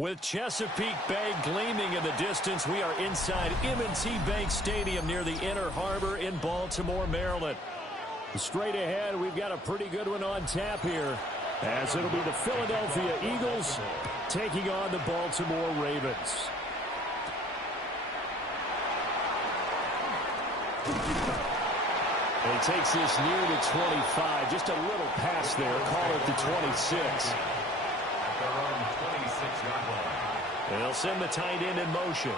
With Chesapeake Bay gleaming in the distance, we are inside M&T Bank Stadium near the Inner Harbor in Baltimore, Maryland. Straight ahead, we've got a pretty good one on tap here, as it'll be the Philadelphia Eagles taking on the Baltimore Ravens. And he takes this near the 25, just a little pass there, call it the 26. They'll send the tight end in motion.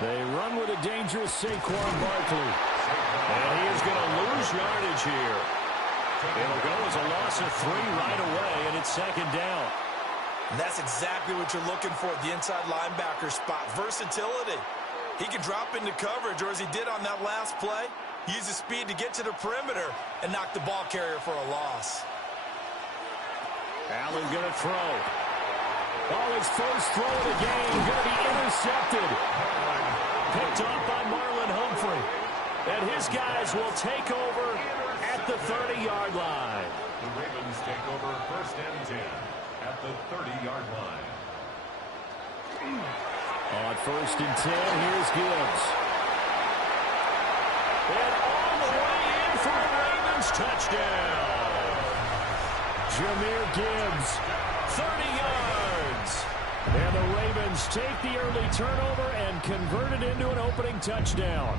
They run with a dangerous Saquon Barkley. And he is going to lose yardage here. It'll go as a loss of 3 right away, and it's second down. And that's exactly what you're looking for, the inside linebacker spot. Versatility. He can drop into coverage, or as he did on that last play, use his speed to get to the perimeter and knock the ball carrier for a loss. Allen going to throw. Oh, his first throw of the game going to be intercepted. Picked off by Marlon Humphrey. And his guys will take over at the 30-yard line. The Ravens take over 1st and 10 at the 30-yard line. On 1st and 10, here's Gibbs. And all the way in for the Ravens touchdown. Jahmyr Gibbs, 30 yards. And the Ravens take the early turnover and convert it into an opening touchdown.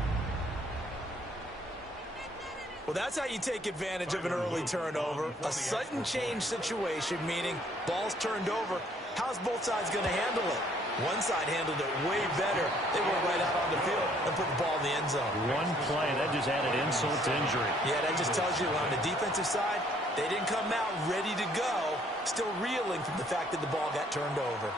Well, that's how you take advantage of an early turnover. A sudden change situation, meaning ball's turned over. How's both sides going to handle it? One side handled it way better. They went right out on the field and put the ball in the end zone. One play, that just added insult to injury. Yeah, that just tells you on the defensive side, they didn't come out ready to go, still reeling from the fact that the ball got turned over.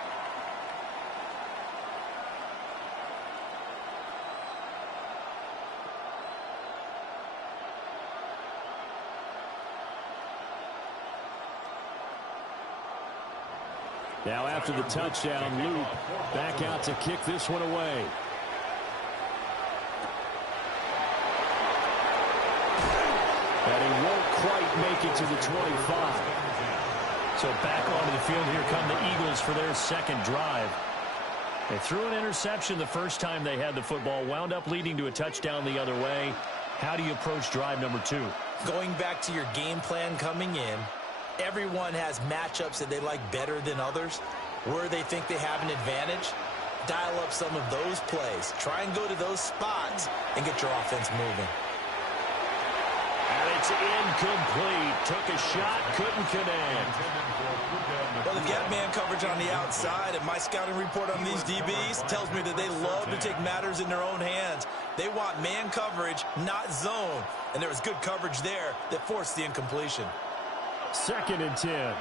Now after the touchdown, Luke back out to kick this one away. And he won't quite make it to the 25. So back onto the field, here come the Eagles for their second drive. They threw an interception the first time they had the football, wound up leading to a touchdown the other way. How do you approach drive number 2? Going back to your game plan coming in, everyone has matchups that they like better than others, where they think they have an advantage. Dial up some of those plays. Try and go to those spots and get your offense moving. And it's incomplete. Took a shot, couldn't connect. Well, they've got man coverage on the outside, and my scouting report on these DBs tells me that they love to take matters in their own hands. They want man coverage, not zone. And there was good coverage there that forced the incompletion. 2nd and 10.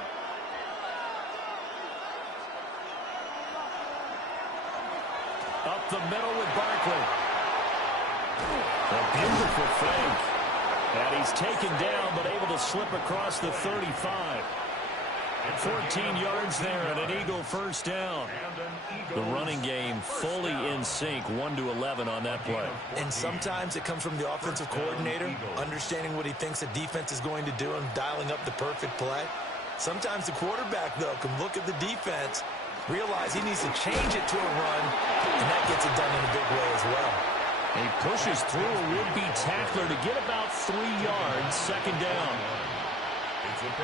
Up the middle with Barkley. A beautiful fake. And he's taken down, but able to slip across the 35. 14 yards there and an Eagle first down. The running game fully in sync, 1-11 on that play. And sometimes it comes from the offensive coordinator, understanding what he thinks the defense is going to do and dialing up the perfect play. Sometimes the quarterback, though, can look at the defense, realize he needs to change it to a run, and that gets it done in a big way as well. He pushes through a would-be tackler to get about 3 yards, second down.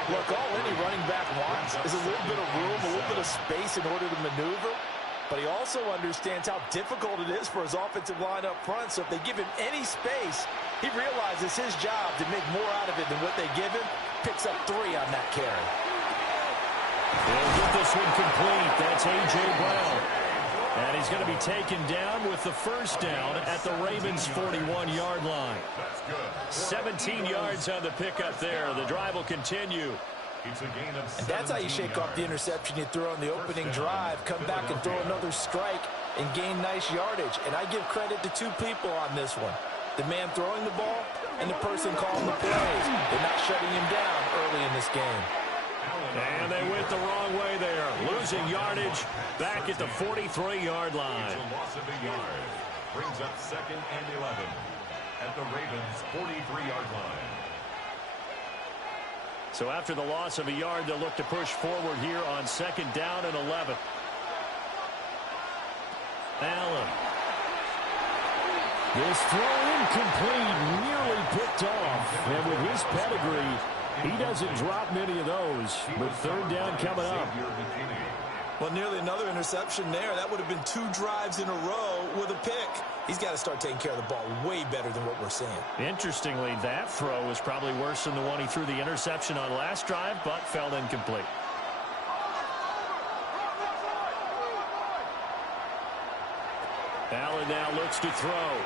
Look, all any running back wants is a little bit of room, a little bit of space in order to maneuver, but he also understands how difficult it is for his offensive line up front, so if they give him any space, he realizes his job to make more out of it than what they give him, picks up 3 on that carry. They'll get this one complete. That's A.J. Brown. And he's going to be taken down with the first down at the Ravens' 41-yard line. 17 yards on the pickup there. The drive will continue. And that's how you shake off the interception you throw on the opening drive, come back and throw another strike and gain nice yardage. And I give credit to 2 people on this one. The man throwing the ball and the person calling the plays. They're not shutting him down early in this game. And they went the wrong way there. Losing yardage back at the 43-yard line. It's a loss of a yard. Brings up 2nd and 11 at the Ravens' 43-yard line. So after the loss of a yard, they'll look to push forward here on 2nd down and 11. Allen. This throw incomplete, nearly picked off. And with his pedigree, he doesn't drop many of those. But 3rd down coming up. Well, nearly another interception there. That would have been 2 drives in a row with a pick. He's got to start taking care of the ball way better than what we're seeing. Interestingly, that throw was probably worse than the one he threw the interception on last drive, but fell incomplete. Allen now looks to throw.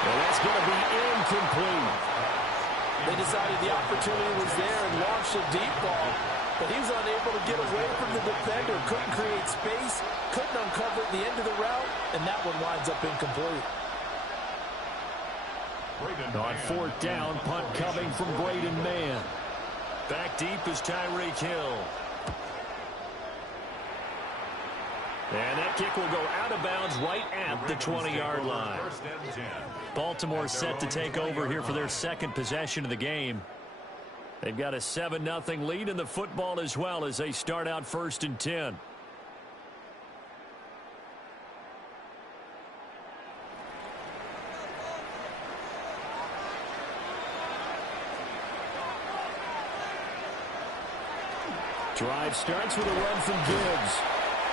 Well, that's going to be incomplete. They decided the opportunity was there and launched a deep ball, but he was unable to get away from the defender, couldn't create space, couldn't uncover at the end of the route, and that one winds up incomplete. On 4th down, punt coming from Braden Mann. Back deep is Tyreek Hill. And that kick will go out of bounds right at the 20-yard line. Baltimore set to take over here for their 2nd possession of the game. They've got a 7-0 lead in the football as well as they start out 1st and 10. Drive starts with a run from Gibbs.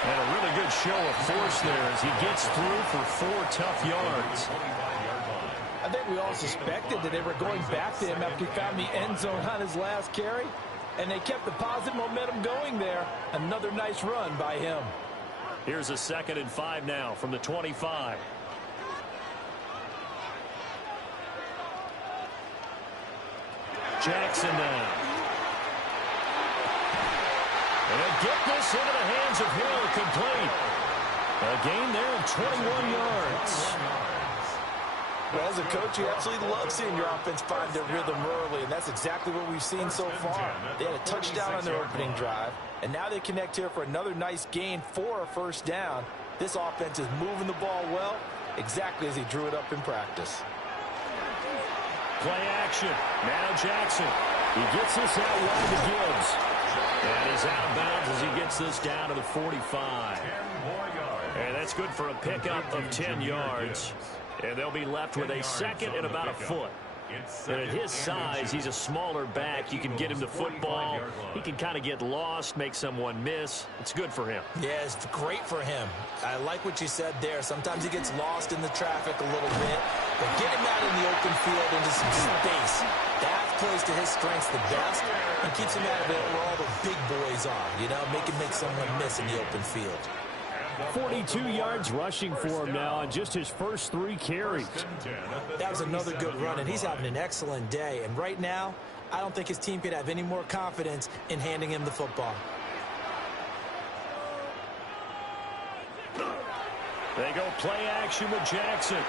And a really good show of force there as he gets through for 4 tough yards. I think we all suspected that they were going back to him after he found the end zone on his last carry. And they kept the positive momentum going there. Another nice run by him. Here's a 2nd and 5 now from the 25. Jackson now. And get this into the hands of Hill, complete. A gain there of 21 yards. Well, as a coach, you absolutely love seeing your offense find their rhythm early, and that's exactly what we've seen so far. They had a touchdown on their opening drive, and now they connect here for another nice gain for a 1st down. This offense is moving the ball well, exactly as he drew it up in practice. Play action. Now Jackson. He gets this out wide to Gibbs. And he's out of bounds as he gets this down to the 45. And that's good for a pickup of 10 yards. And they'll be left with a 2nd and about a foot. And at his size, he's a smaller back. You can get him the football. He can kind of get lost, make someone miss. It's good for him. Yeah, it's great for him. I like what you said there. Sometimes he gets lost in the traffic a little bit. But get him out in the open field into some space. That plays to his strengths the best and keeps him out of it where all the big boys are. You know, make someone miss in the open field. 42 yards rushing for him now on just his first 3 carries. That was another good run, and he's having an excellent day. And right now, I don't think his team could have any more confidence in handing him the football. They go play action with Jackson.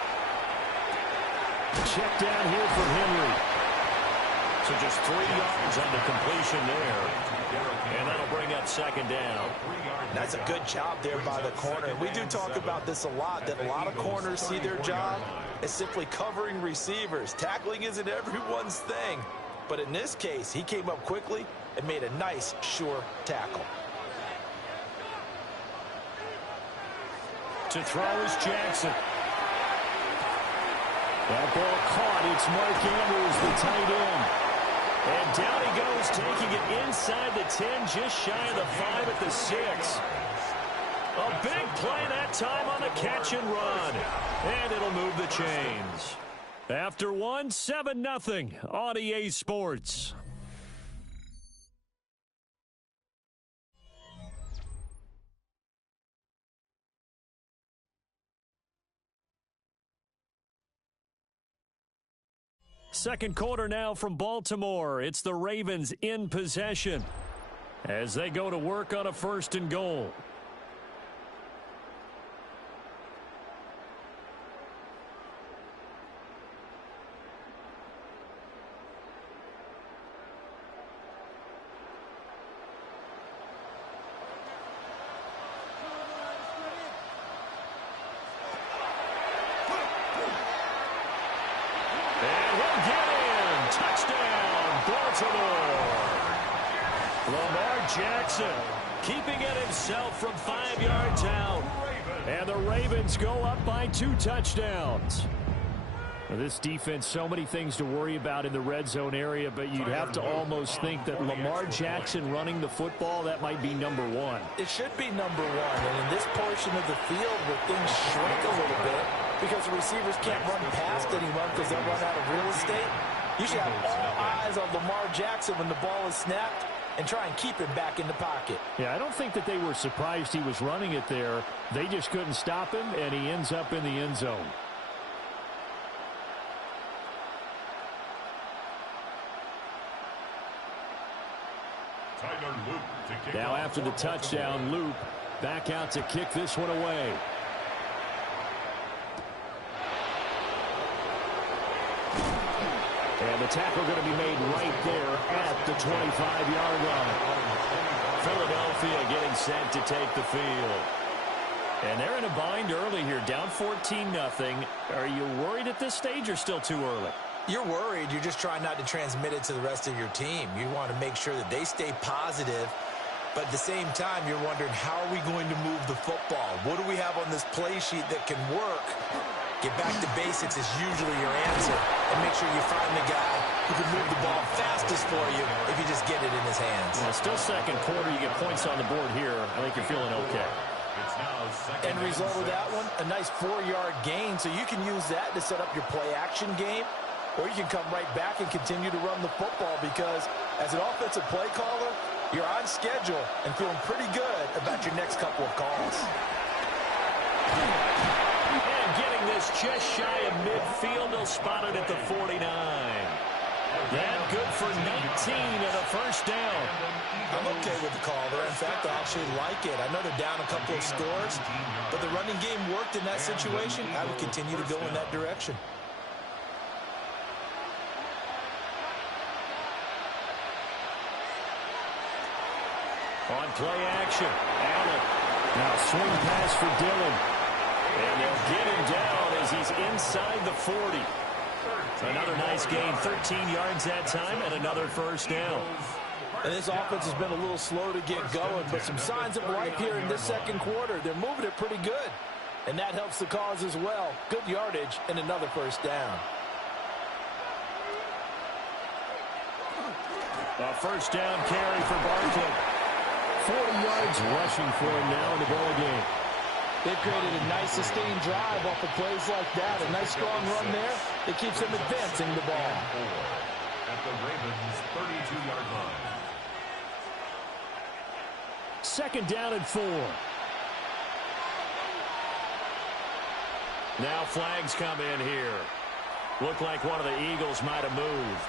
Check down here from Henry. So just 3 yards on the completion there. And that'll bring up second down. That's a good job there by the corner. We do talk about this a lot, that a lot of corners see their job as simply covering receivers. Tackling isn't everyone's thing. But in this case, he came up quickly and made a nice, sure tackle. To throw is Jackson. That ball caught. It's Mark Andrews, the tight end. And down he goes, taking it inside the 10, just shy of the 5 at the 6. A big play that time on the catch and run. And it'll move the chains. After one, 7-0 on EA Sports. Second quarter now from Baltimore. It's the Ravens in possession as they go to work on a 1st and goal. Jackson keeping it himself from 5 yards out. And the Ravens go up by 2 touchdowns. Now, this defense, so many things to worry about in the red zone area, but you'd have to almost think that Lamar Jackson running the football, that might be number 1. It should be number 1. And in this portion of the field where things shrink a little bit because the receivers can't run past anyone because they'll run out of real estate, you should have all eyes on Lamar Jackson when the ball is snapped and try and keep him back in the pocket. Yeah, I don't think that they were surprised he was running it there. They just couldn't stop him, and he ends up in the end zone. Now after the touchdown, Loop back out to kick this one away. And the tackle going to be made right there at the 25-yard line. Philadelphia getting set to take the field. And they're in a bind early here, down 14-0. Are you worried at this stage or still too early? You're worried. You're just trying not to transmit it to the rest of your team. You want to make sure that they stay positive. But at the same time, you're wondering, how are we going to move the football? What do we have on this play sheet that can work? Get back to basics is usually your answer. And make sure you find the guy who can move the ball fastest for you if you just get it in his hands. Well, still second quarter. You get points on the board here. I think you're feeling okay. End result of that one, a nice 4-yard gain. So you can use that to set up your play-action game. Or you can come right back and continue to run the football because as an offensive play caller, you're on schedule and feeling pretty good about your next couple of calls. And getting this just shy of midfield, they'll spot it at the 49. That good for 19 and a first down. I'm okay with the call there. In fact, I actually like it. I know they're down a couple of scores, but the running game worked in that situation. I would continue to go in that direction. On play action, Allen. Now swing pass for Dillon. And they'll get him down as he's inside the 40. Another nice gain, 13 yards that time, and another first down. And this offense has been a little slow to get going, but some signs of life here in this second quarter. They're moving it pretty good, and that helps the cause as well. Good yardage and another first down. A first down carry for Barkley. 40 yards rushing for him now in the ball game. They've created a nice sustained drive off of plays like that. A nice strong run there that keeps them advancing the ball. At the Ravens' 32-yard line. Second down and 4. Now flags come in here. Looked like one of the Eagles might have moved.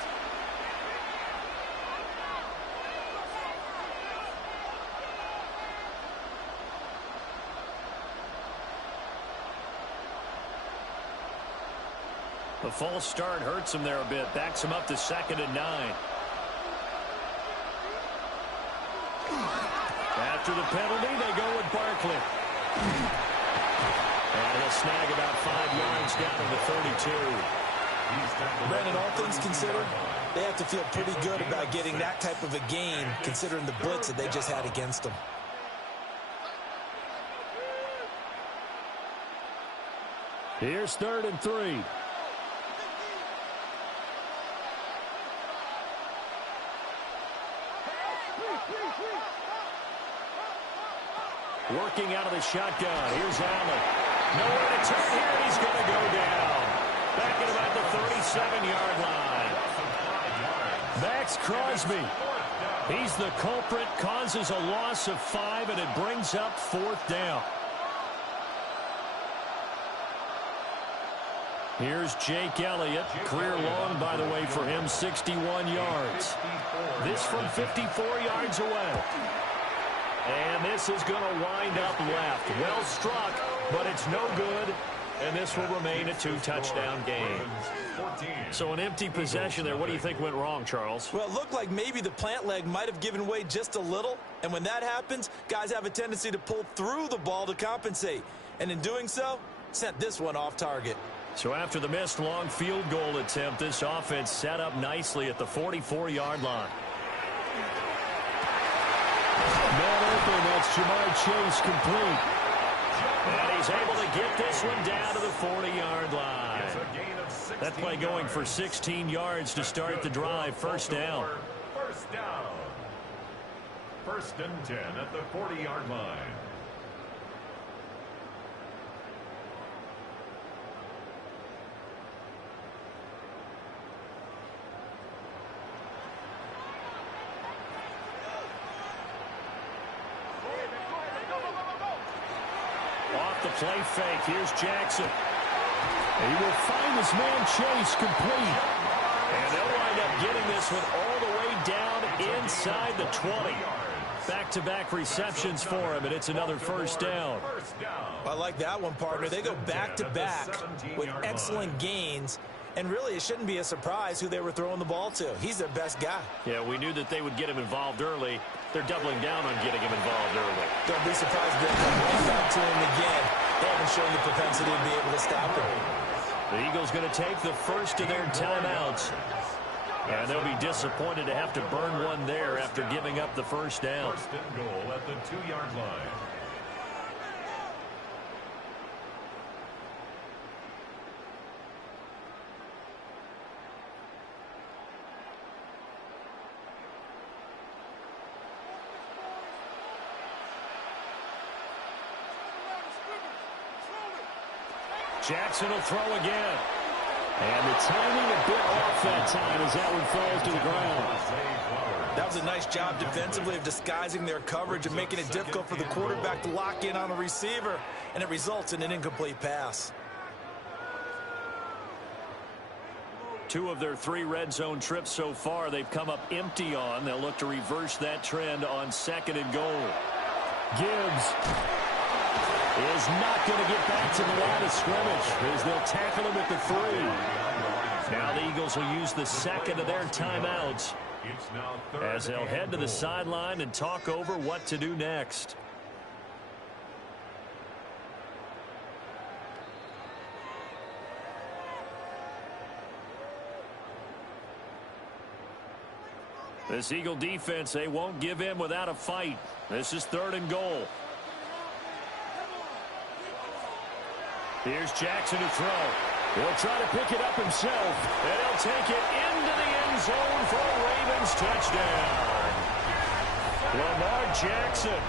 The false start hurts him there a bit. Backs him up to 2nd and 9. After the penalty, they go with Barkley. And he'll snag about 5 yards down to the 32. Brandon, all things considered, they have to feel pretty good about getting that type of a gain, considering the blitz that they just had against them. Here's 3rd and 3. Working out of the shotgun. Here's Allen. Nowhere to turn here, and he's going to go down. Back at about the 37-yard line. Max Crosby. He's the culprit, causes a loss of 5, and it brings up 4th down. Here's Jake Elliott. Career long, by the way, for him, 61 yards. This from 54 yards away. And this is going to wind up left. Well struck, but it's no good. And this will remain a 2-touchdown game. So an empty possession there. What do you think went wrong, Charles? Well, it looked like maybe the plant leg might have given way just a little. And when that happens, guys have a tendency to pull through the ball to compensate. And in doing so, sent this one off target. So after the missed long field goal attempt, this offense set up nicely at the 44-yard line. Man open, that's Ja'Marr Chase complete. And he's able to get this one down to the 40-yard line. That play going for 16 yards to start the drive. First down. First down. 1st and 10 at the 40-yard line. Off the play fake. Here's Jackson. He will find his man Chase complete. And they'll wind up getting this one all the way down inside the 20. Back-to-back receptions for him, and it's another first down. I like that one, partner. They go back-to-back with excellent gains. And really, it shouldn't be a surprise who they were throwing the ball to. He's their best guy. Yeah, we knew that they would get him involved early. They're doubling down on getting him involved early. Don't be surprised if they come right back to him again. They haven't shown the propensity to be able to stop him. The Eagles going to take the first of their timeouts. And they'll be disappointed to have to burn one there after giving up the first down. 1st and goal at the 2-yard line. Jackson will throw again. And the timing a bit off that time as that one falls to the ground. That was a nice job defensively of disguising their coverage and making it difficult for the quarterback to lock in on a receiver. And it results in an incomplete pass. 2 of their 3 red zone trips so far they've come up empty on. They'll look to reverse that trend on 2nd and goal. Gibbs is not going to get back to the line of scrimmage as they'll tackle him at the 3. Now the Eagles will use the second of their timeouts as they'll head to the sideline and talk over what to do next. This Eagle defense, they won't give in without a fight. This is 3rd and goal. Here's Jackson to throw. He'll try to pick it up himself, and he'll take it into the end zone for a Ravens touchdown. Lamar Jackson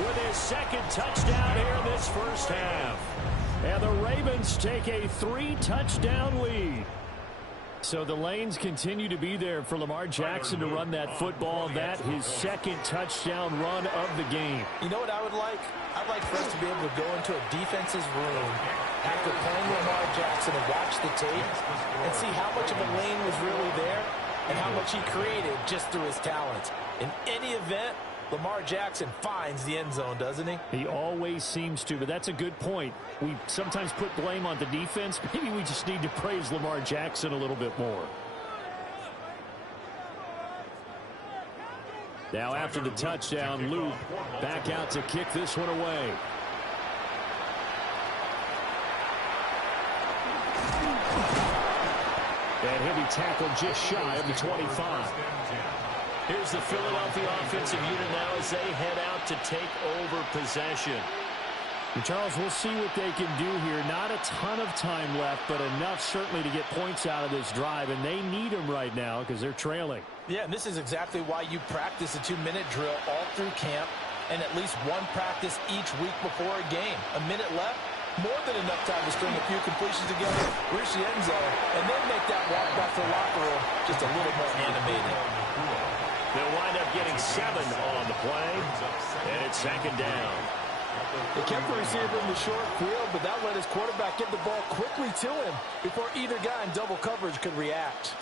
with his 2nd touchdown here in this first half. And the Ravens take a 3-touchdown lead. So the lanes continue to be there for Lamar Jackson to run that football. That his 2nd touchdown run of the game. You know what I would like? I'd like for us to be able to go into a defense's room after playing Lamar Jackson and watch the tape and see how much of a lane was really there and how much he created just through his talent. In any event, Lamar Jackson finds the end zone, doesn't he? He always seems to, but that's a good point. We sometimes put blame on the defense. Maybe we just need to praise Lamar Jackson a little bit more. Now after the touchdown, Luke back out to kick this one away. And he'll be tackled just shy of the 25. Here's the Philadelphia offensive unit now as they head out to take over possession. And Charles, we'll see what they can do here. Not a ton of time left, but enough certainly to get points out of this drive, and they need them right now because they're trailing. Yeah, and this is exactly why you practice a 2-minute drill all through camp and at least one practice each week before a game. A minute left, more than enough time to string a few completions together, reach the end zone, and then make that walk back to the locker room just a little more animated. They'll wind up getting 7 on the play, and it's second down. They kept the receiver in the short field, but that let his quarterback get the ball quickly to him before either guy in double coverage could react.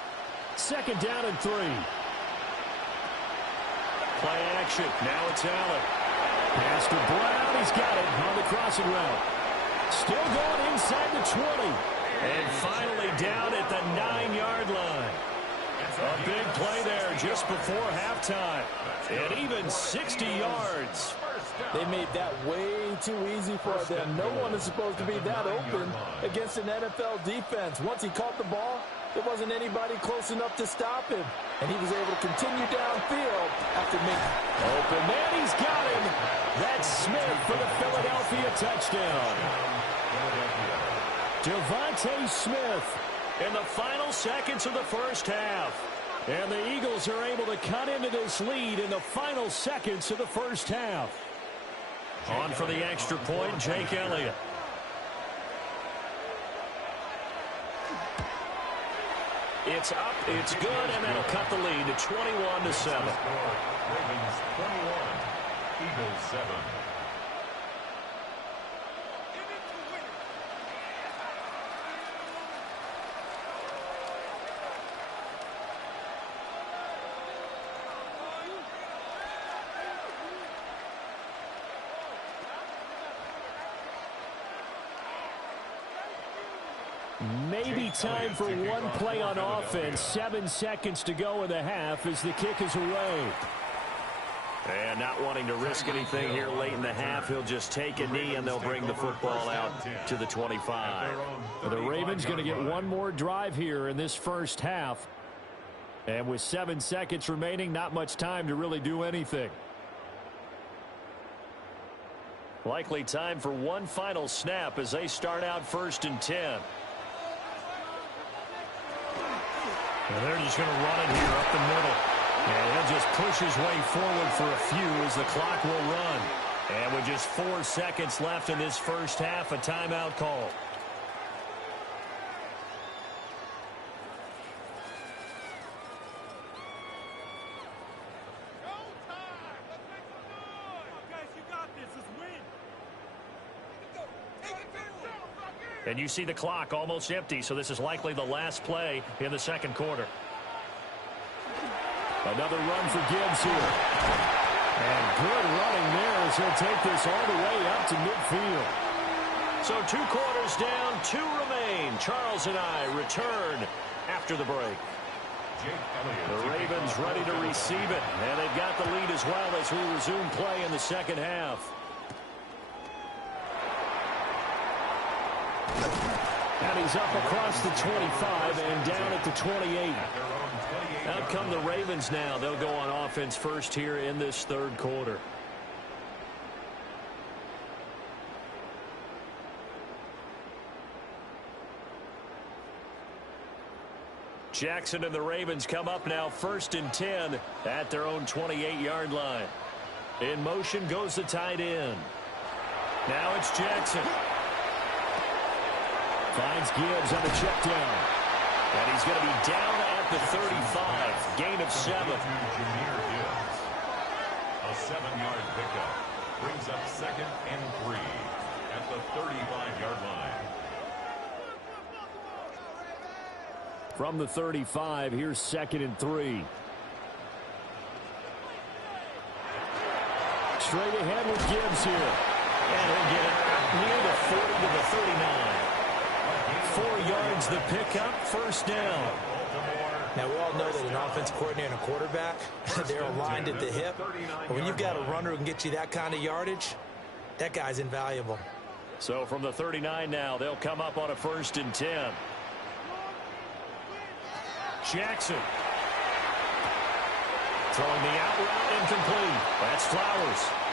Second down and 3. Play action. Now it's Allen. Pass to Brown. He's got it on the crossing route. Still going inside the 20. And finally down at the 9-yard line. A big play there just before halftime. And even 60 yards. They made that way too easy for them. No one is supposed to be that open against an NFL defense. Once he caught the ball, there wasn't anybody close enough to stop him. And he was able to continue downfield after making open man. He's got him. That's Smith for the Philadelphia touchdown. Devontae Smith in the final seconds of the first half. And the Eagles are able to cut into this lead in the final seconds of the first half. On for the extra point, Jake Elliott. It's up, it's good, and that'll cut the lead to 21-7. Ravens 21, Eagles 7. Maybe time for one play on offense. 7 seconds to go in the half as the kick is away. And not wanting to risk anything here late in the half, he'll just take a knee and they'll bring the football out to the 25. The Ravens going to get one more drive here in this first half. And with 7 seconds remaining, not much time to really do anything. Likely time for one final snap as they start out 1st and 10. And they're just going to run it here up the middle. And he'll just push his way forward for a few as the clock will run. And with just 4 seconds left in this first half, a timeout call. And you see the clock almost empty, so this is likely the last play in the second quarter. Another run for Gibbs here. And good running there as he'll take this all the way up to midfield. So 2 quarters down, 2 remain. Charles and I return after the break. The Ravens ready to receive it, and they've got the lead as well as we resume play in the second half. And he's up across the 25 and down at the 28. Out come the Ravens now. They'll go on offense first here in this third quarter. Jackson and the Ravens come up now 1st and 10 at their own 28-yard line. In motion goes the tight end. Now it's Jackson. Finds Gibbs on the check down. And he's going to be down at the 35. Gain of 7. Jahmyr Gibbs. A 7-yard pickup. Brings up 2nd and 3 at the 35-yard line. From the 35, here's 2nd and 3. straight ahead with Gibbs here. And he'll get it near the 40 to the 39. 4 yards the pickup, first down. Now, we all know that an offense coordinator and a quarterback, they're aligned at the hip. But when you've got a runner who can get you that kind of yardage, that guy's invaluable. So from the 39 now, they'll come up on a 1st and 10. Jackson. Throwing the out route incomplete. That's Flowers.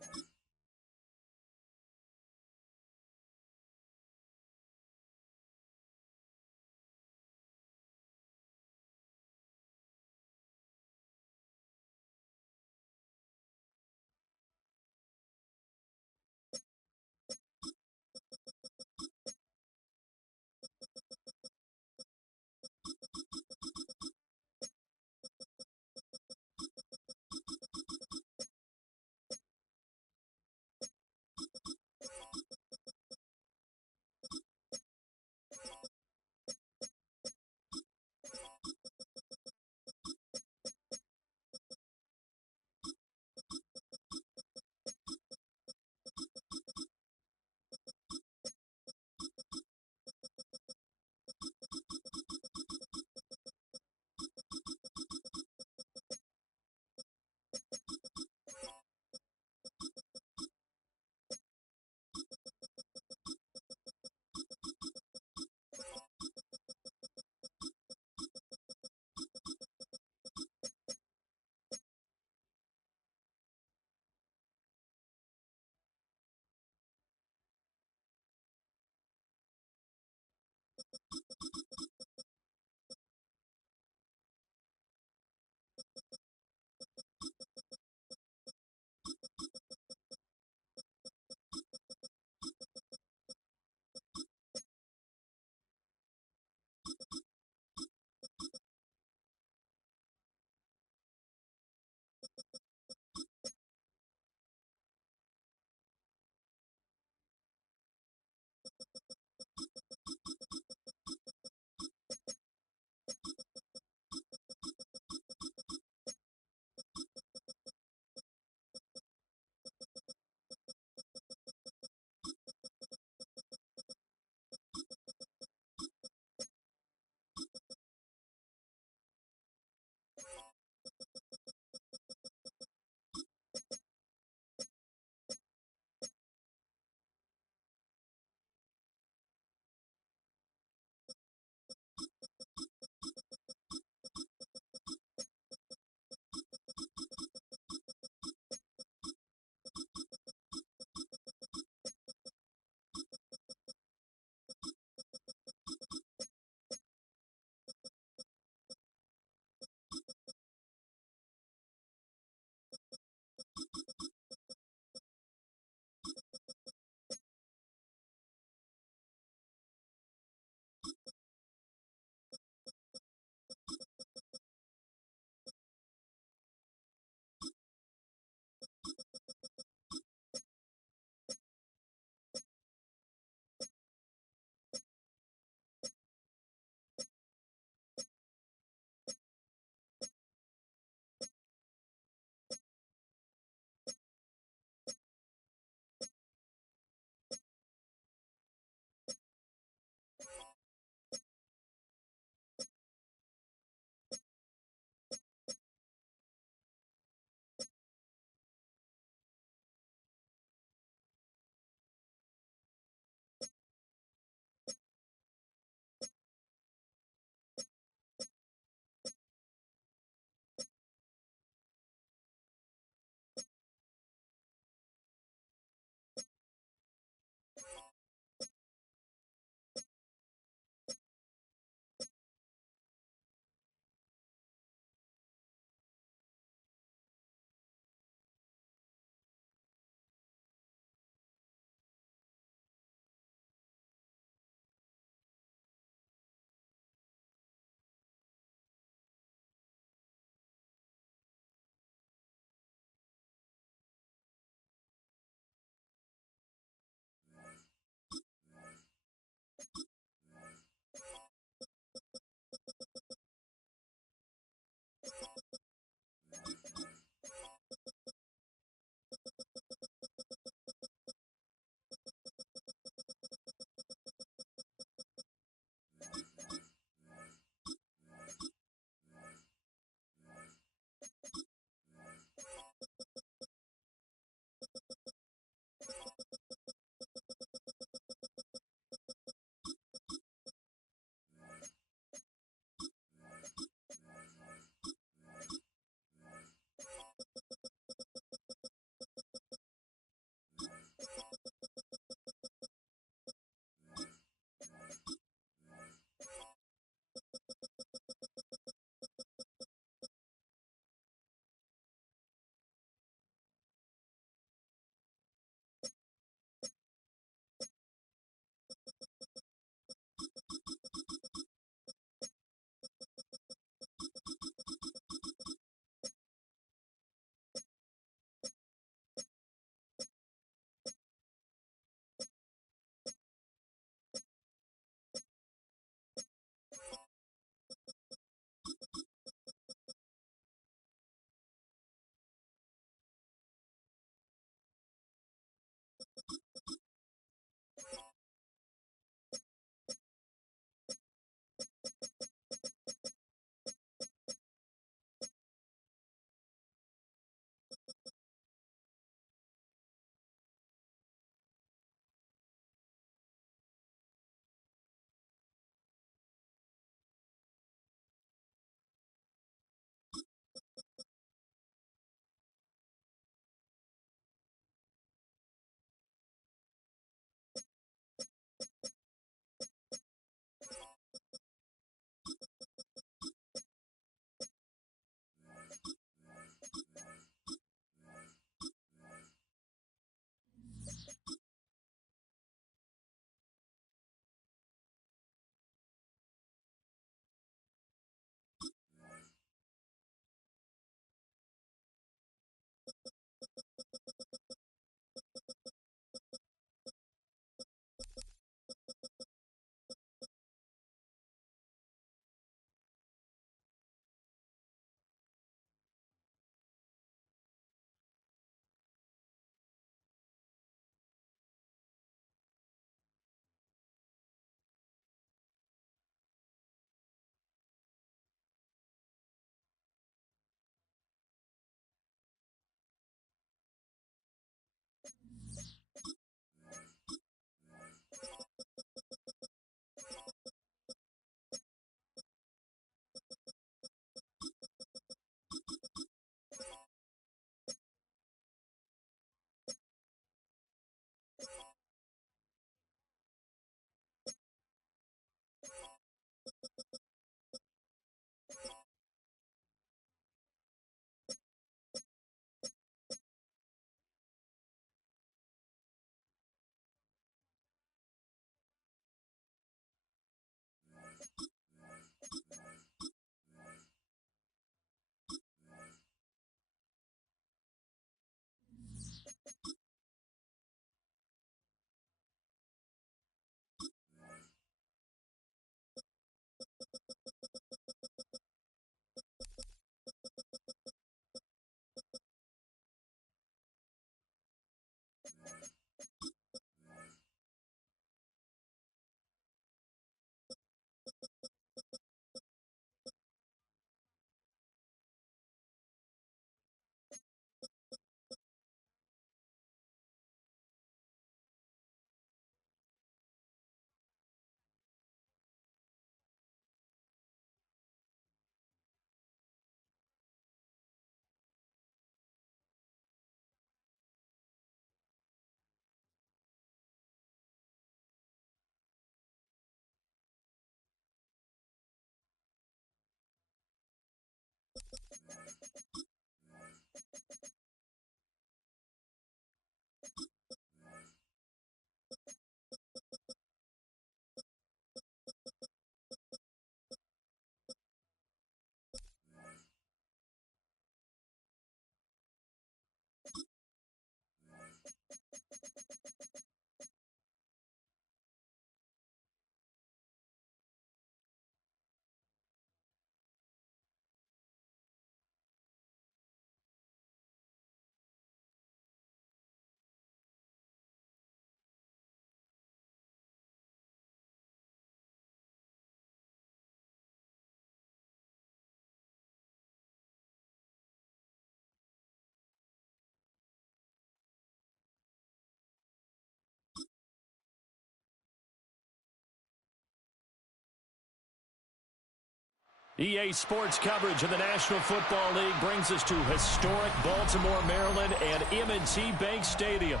EA Sports coverage of the National Football League brings us to historic Baltimore, Maryland, and M&T Bank Stadium.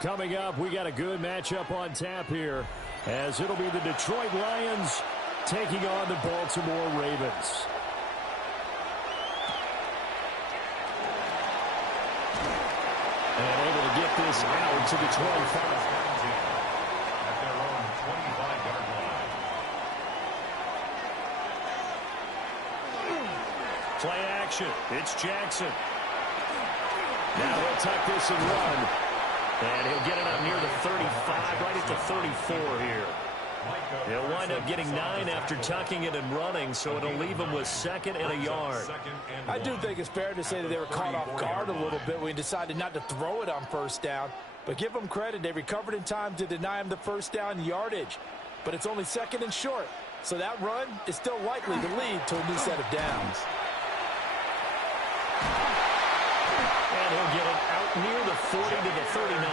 Coming up, we got a good matchup on tap here, as it'll be the Detroit Lions taking on the Baltimore Ravens. And able to get this out to the 25. At their own 25-yard line. Play action. It's Jackson. Now he'll tuck this and run. And he'll get it up near the 35, right at the 34 here. He'll wind up getting 9 after tucking it and running, so it'll leave him with 2nd and a yard. I do think it's fair to say that they were caught off guard a little bit when he decided not to throw it on first down. But give them credit. They recovered in time to deny him the first down yardage. But it's only 2nd and short. So that run is still likely to lead to a new set of downs. And he'll get it out near the 40 to the 39.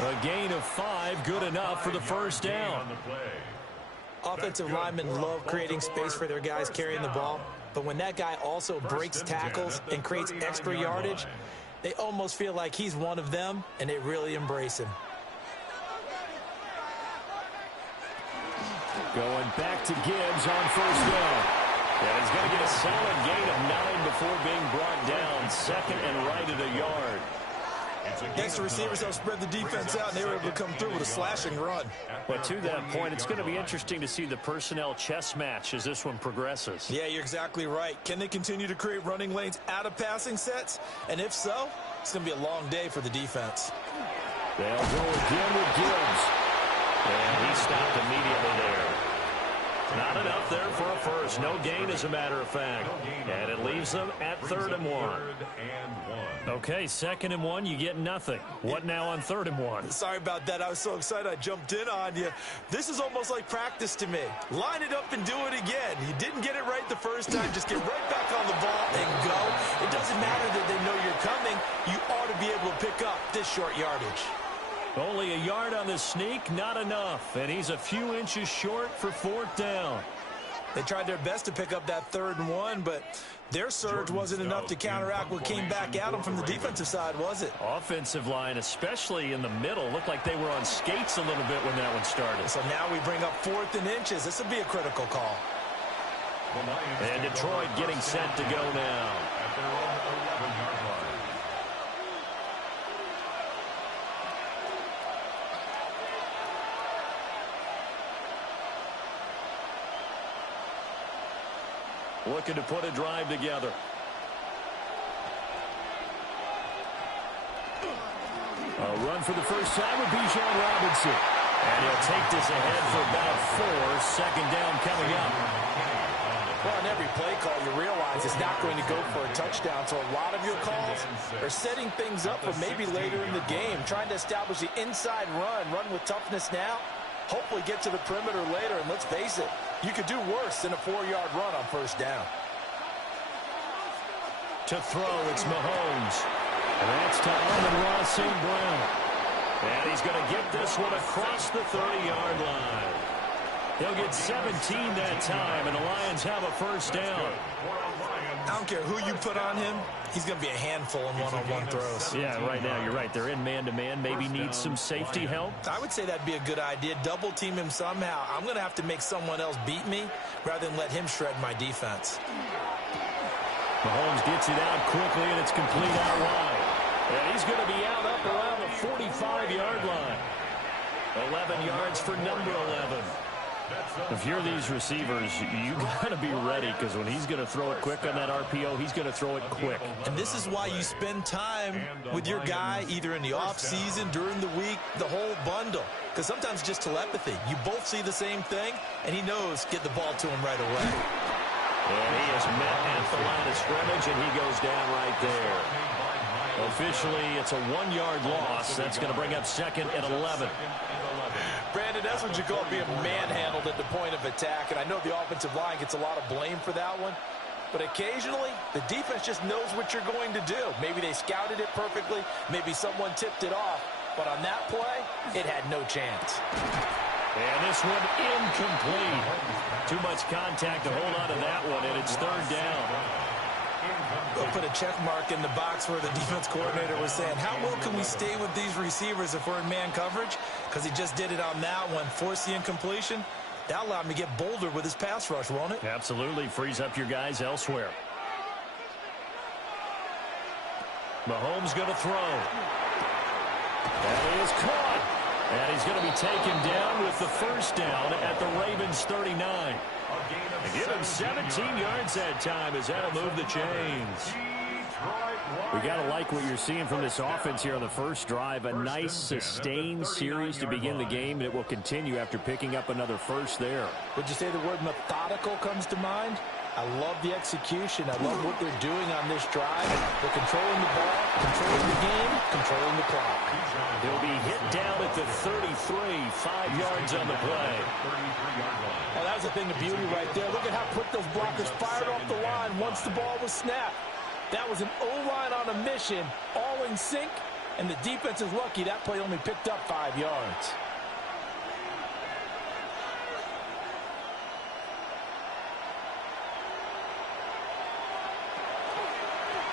A gain of 5, good enough for the first down. Offensive linemen love creating space for their guys carrying the ball. But when that guy also breaks tackles and creates extra yardage, they almost feel like he's one of them, and they really embrace him. Going back to Gibbs on first down. And he's going to get a solid gain of 9 before being brought down. 2nd and right at a yard. Thanks to receivers help spread the defense out, and they were able to come through with a slashing run. But to that point, it's going to be interesting to see the personnel chess match as this one progresses. Yeah, you're exactly right. Can they continue to create running lanes out of passing sets? And if so, it's going to be a long day for the defense. They'll go again with Gibbs. And he stopped immediately there. Not enough there for a first. No gain, as a matter of fact. And it leaves them at 3rd and 1. Okay, 2nd and 1, you get nothing. What now on 3rd and 1? Sorry about that. I was so excited I jumped in on you. This is almost like practice to me. Line it up and do it again. You didn't get it right the first time. Just get right back on the ball and go. It doesn't matter that they know you're coming. You ought to be able to pick up this short yardage. Only a yard on the sneak, not enough. And he's a few inches short for 4th down. They tried their best to pick up that 3rd and 1, but their surge wasn't enough to counteract what came back at them from the defensive side, was it? Offensive line, especially in the middle, looked like they were on skates a little bit when that one started. So now we bring up 4th and inches. This will be a critical call. And Detroit getting set to go now. At their own 11-yard line. Looking to put a drive together. A run for the first time with Bijan Robinson. And he'll take this ahead for about 4. 2nd down coming up. Well, on every play call, you realize it's not going to go for a touchdown. So a lot of your calls are setting things up for maybe later in the game, trying to establish the inside run with toughness now. Hopefully get to the perimeter later, and let's face it, you could do worse than a 4-yard run on first down. To throw, it's Mahomes. And that's to Amon-Ra St. Brown. And he's going to get this one across the 30-yard line. He'll get 17 that time, and the Lions have a first down. I don't care who you put on him, he's going to be a handful in one-on-one throws. Yeah, right now, you're right. They're in man-to-man. Maybe needs some safety help. I would say that'd be a good idea. Double team him somehow. I'm going to have to make someone else beat me rather than let him shred my defense. Mahomes gets it out quickly, and it's complete out wide. And he's going to be out up around the 45-yard line. 11 yards for number 11. If you're these receivers, you got to be ready, because when he's going to throw it quick on that RPO, he's going to throw it quick. And this is why you spend time with your guy either in the offseason, during the week, the whole bundle. Because sometimes just telepathy. You both see the same thing, and he knows get the ball to him right away. And he is met at the line of scrimmage, and he goes down right there. Officially, it's a 1-yard loss. That's going to bring up 2nd and 11. Brandon, that's what you call being manhandled at the point of attack. And I know the offensive line gets a lot of blame for that one. But occasionally, the defense just knows what you're going to do. Maybe they scouted it perfectly. Maybe someone tipped it off. But on that play, it had no chance. And this one incomplete. Too much contact to hold on to that one, and it's third down. They'll put a check mark in the box where the defense coordinator was saying, how well can we stay with these receivers if we're in man coverage? Because he just did it on that one, forced the incompletion. That allowed him to get bolder with his pass rush, won't it? Absolutely. Frees up your guys elsewhere. Mahomes going to throw. That is caught. And he's going to be taken down with the first down at the Ravens 39. And give him 17 yards that time as that'll move the chains. We got to like what you're seeing from this offense here on the first drive. A nice, sustained series to begin the game, and it will continue after picking up another first there. Would you say the word methodical comes to mind? I love the execution. I love what they're doing on this drive. They're controlling the ball, controlling the game, controlling the clock. He'll be hit down at the 33, 5 yards on the play. Well, that was a thing of beauty right there. Look at how quick those blockers fired off the line once the ball was snapped. That was an O-line on a mission, all in sync, and the defense is lucky that play only picked up 5 yards.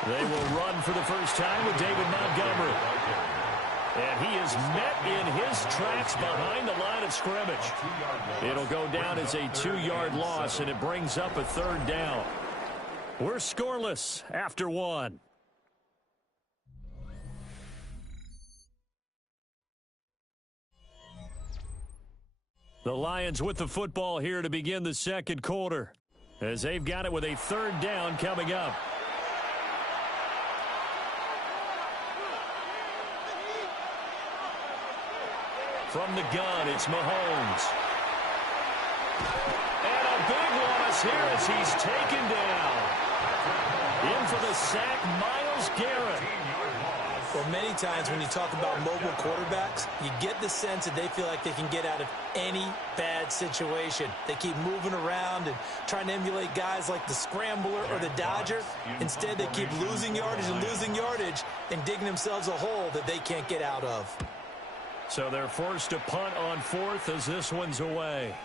They will run for the first time with David Montgomery. And he is met in his tracks behind the line of scrimmage. It'll go down as a 2-yard loss, and it brings up a third down. We're scoreless after one. The Lions with the football here to begin the second quarter, as they've got it with a third down coming up. From the gun, it's Mahomes. And a big loss here as he's taken down. In for the sack, Myles Garrett. Well, many times when you talk about mobile quarterbacks, you get the sense that they feel like they can get out of any bad situation. They keep moving around and trying to emulate guys like the Scrambler or the Dodger. Instead, they keep losing yardage and digging themselves a hole that they can't get out of. So they're forced to punt on fourth as this one's away.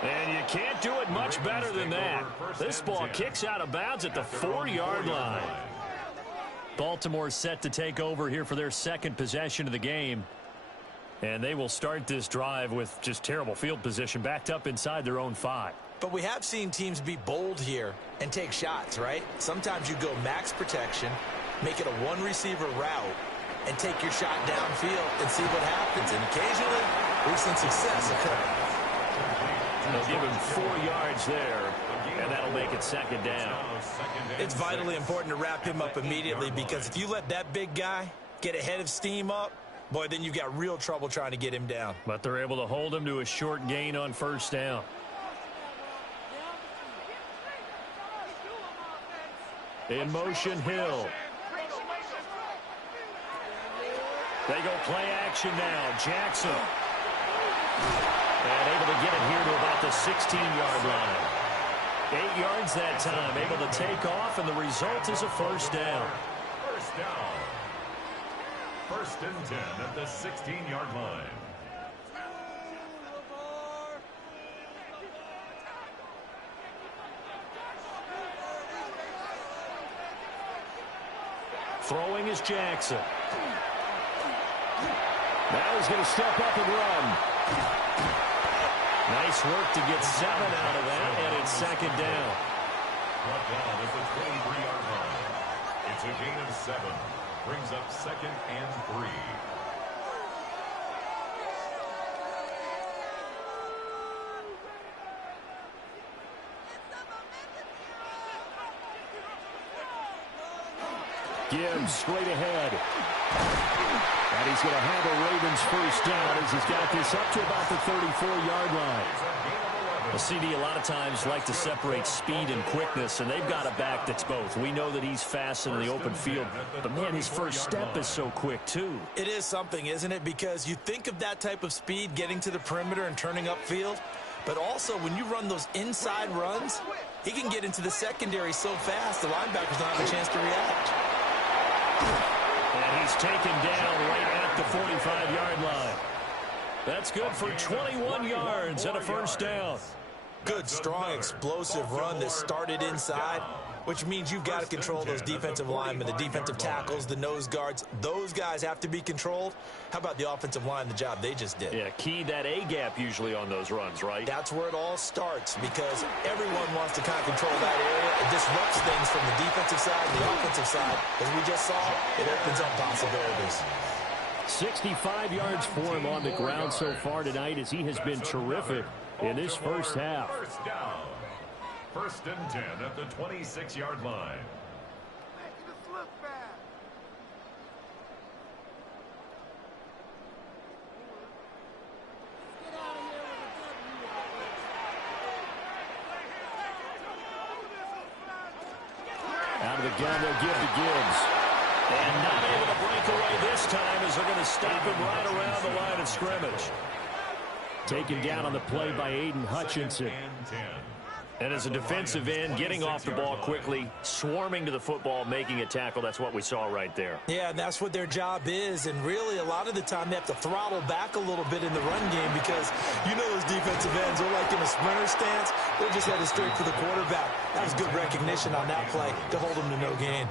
And you can't do it much better than that. This ball kicks out of bounds at the 4-yard line. Baltimore set to take over here for their second possession of the game. And they will start this drive with just terrible field position, backed up inside their own 5. But we have seen teams be bold here and take shots, right? Sometimes you go max protection, make it a one-receiver route, and take your shot downfield and see what happens. And occasionally, we've seen success occur. They'll give him 4 yards there, and that'll make it second down. It's vitally important to wrap him up immediately, because if you let that big guy get ahead of steam up, boy, then you've got real trouble trying to get him down. But they're able to hold him to a short gain on first down. In motion, Hill. They go play action now. Jackson. And able to get it here to about the 16-yard line. 8 yards that time. Able to take off, and the result is a first down. First down. First and 10 at the 16-yard line. Throwing is Jackson. Now he's going to step up and run. Nice work to get 7 out of that, and it's second down. Brought down at the 23-yard line. It's a gain of 7. Brings up second and 3. Gibbs straight ahead. And he's going to have a Ravens first down as he's got this up to about the 34-yard line. A CD a lot of times like to separate speed and quickness, and they've got a back that's both. We know that he's fast in the open field, but, man, his first step is so quick, too. It is something, isn't it? Because you think of that type of speed getting to the perimeter and turning upfield, but also when you run those inside runs, he can get into the secondary so fast the linebackers don't have a chance to react. And he's taken down right at the 45-yard line. That's good for 21 yards and a first down. Good, strong, explosive run that started inside, which means you've got to control those defensive linemen, the defensive tackles, the nose guards. Those guys have to be controlled. How about the offensive line, the job they just did? Yeah, key that A-gap usually on those runs, right? That's where it all starts because everyone wants to kind of control that area. It disrupts things from the defensive side and the offensive side. As we just saw, it opens up possibilities. 65 yards for him on the ground so far tonight as he has been terrific in this first half. First down. First and 10 at the 26-yard line. Out of the gun, they'll give to Gibbs. And not able to break away this time as they're going to stop him right around the line of scrimmage. Taken down on the play by Aiden Hutchinson. And as a defensive end, getting off the ball quickly, swarming to the football, making a tackle, that's what we saw right there. Yeah, and that's what their job is. And really, a lot of the time, they have to throttle back a little bit in the run game because you know those defensive ends, they're like in a sprinter stance. They're just headed straight for the quarterback. That was good recognition on that play to hold them to no gain.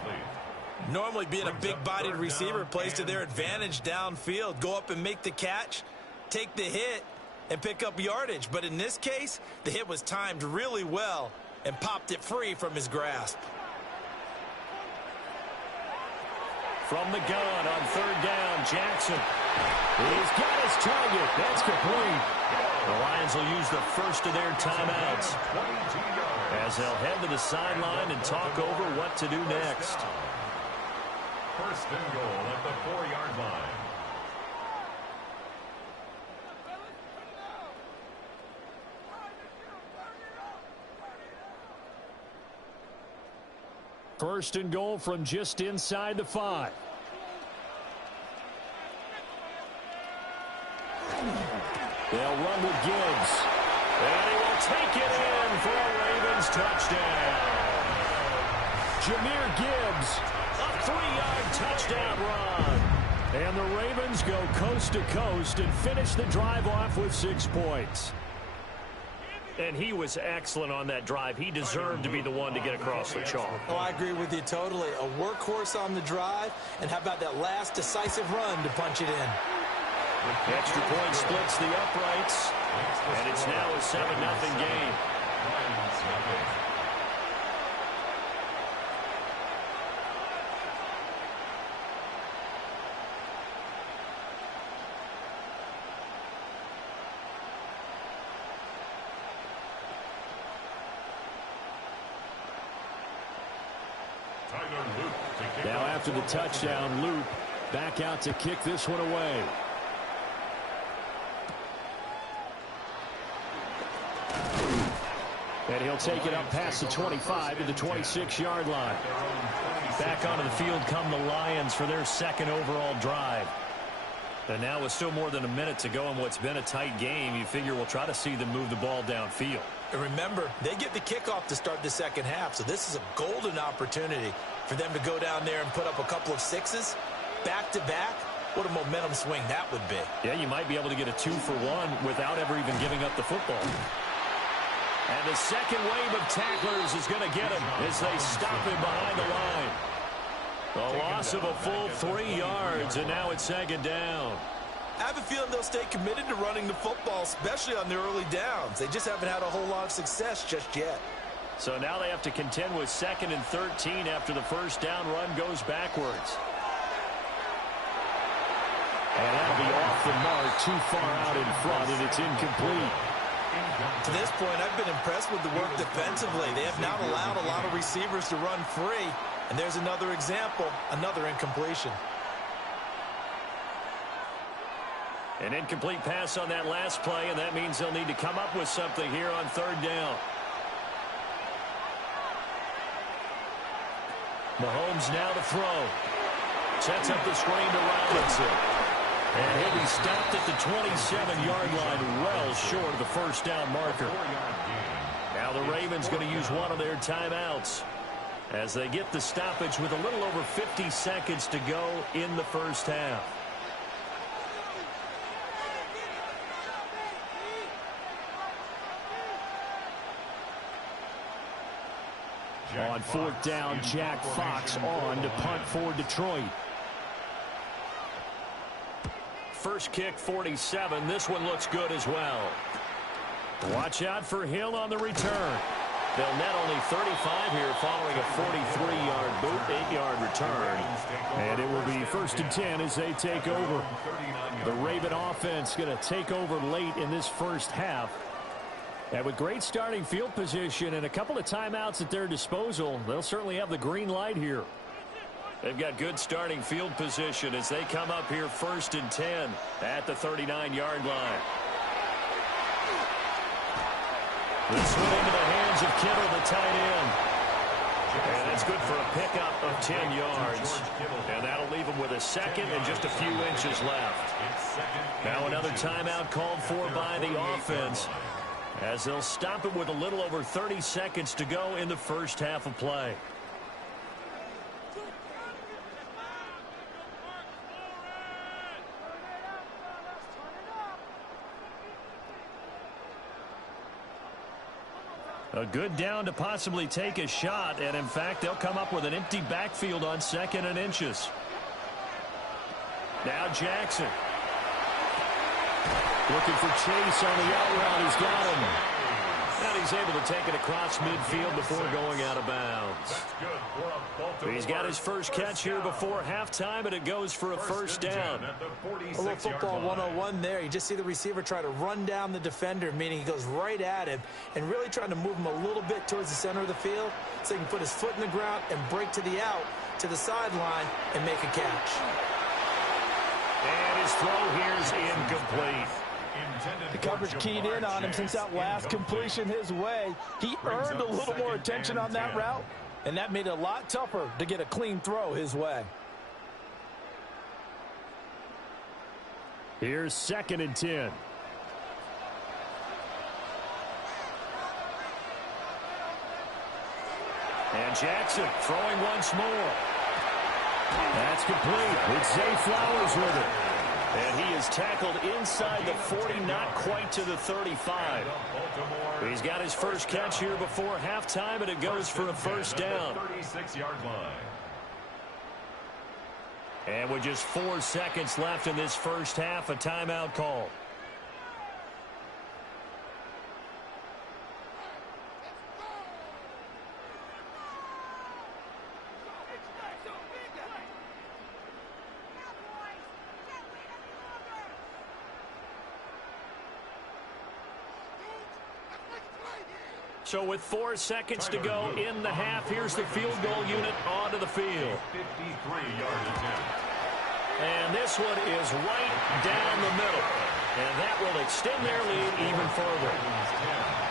Normally, being a big-bodied receiver plays to their advantage downfield. Go up and make the catch, take the hit, and pick up yardage. But in this case, the hit was timed really well and popped it free from his grasp. From the gun on third down, Jackson. He's got his target. That's complete. The Lions will use the first of their timeouts as they'll head to the sideline and talk over what to do next. First and goal at the 4-yard line. First and goal from just inside the 5. They'll run with Gibbs. And he will take it in for a Ravens touchdown. Jahmyr Gibbs, a 3-yard touchdown run. And the Ravens go coast to coast and finish the drive off with 6 points. And he was excellent on that drive. He deserved to be the one to get across the chalk. Oh, I agree with you totally. A workhorse on the drive, and how about that last decisive run to punch it in? Extra point splits the uprights, and it's now a 7-0 game. Now after the touchdown, Loop back out to kick this one away. And he'll take it up past the 25 to the 26-yard line. Back onto the field come the Lions for their second overall drive. And now with still more than a minute to go in what's been a tight game, you figure we'll try to see them move the ball downfield. And remember, they get the kickoff to start the second half, so this is a golden opportunity for them to go down there and put up a couple of 6s back-to-back. What a momentum swing that would be. Yeah, you might be able to get a 2-for-1 without ever even giving up the football. And the second wave of tacklers is going to get him as they stop him behind the line. A loss of a full 3 yards, and now it's second down. I have a feeling they'll stay committed to running the football, especially on their early downs. They just haven't had a whole lot of success just yet. So now they have to contend with 2nd and 13 after the first down run goes backwards. And that'll be off the mark, too far out in front, and it's incomplete. To this point, I've been impressed with the work defensively. They have not allowed a lot of receivers to run free. And there's another example, another incompletion. An incomplete pass on that last play, and that means they'll need to come up with something here on third down. Mahomes now to throw. Sets up the screen to Robinson. And he'll be stopped at the 27-yard line, well short of the first down marker. Now the Ravens going to use one of their timeouts as they get the stoppage with a little over 50 seconds to go in the first half. On fourth down, Jack Fox on to punt for Detroit. First kick, 47. This one looks good as well. Watch out for Hill on the return. They'll net only 35 here following a 43-yard boot, 8-yard return. And it will be 1st and 10 as they take over. The Raven offense going to take over late in this first half. And with great starting field position and a couple of timeouts at their disposal, they'll certainly have the green light here. They've got good starting field position as they come up here 1st and 10 at the 39-yard line. This one into the hands of Kittle, the tight end. And that's good for a pickup of 10 yards. And that'll leave him with a second and just a few inches left. Now another timeout called for by the offense, as they'll stop it with a little over 30 seconds to go in the first half of play. A good down to possibly take a shot, and in fact, they'll come up with an empty backfield on 2nd and inches. Now Jackson. Looking for Chase on the out route. He's got him. And he's able to take it across midfield before going out of bounds. He's got his first catch here before halftime, and it goes for a first down. A little football 101 there. You just see the receiver try to run down the defender, meaning he goes right at him and really trying to move him a little bit towards the center of the field so he can put his foot in the ground and break to the out, to the sideline, and make a catch. And his throw here is incomplete. The coverage keyed in on him since that last completion his way. He earned a little more attention on that route, and that made it a lot tougher to get a clean throw his way. Here's 2nd and 10. And Jackson throwing once more. That's complete. It's Zay Flowers with it. And he is tackled inside the 40, not quite to the 35. He's got his first catch here before halftime, and it goes for a first down. 36-yard line. And with just 4 seconds left in this first half, a timeout call. So with 4 seconds to go in the half, here's the field goal unit onto the field. 53-yard attempt. And this one is right down the middle. And that will extend their lead even further.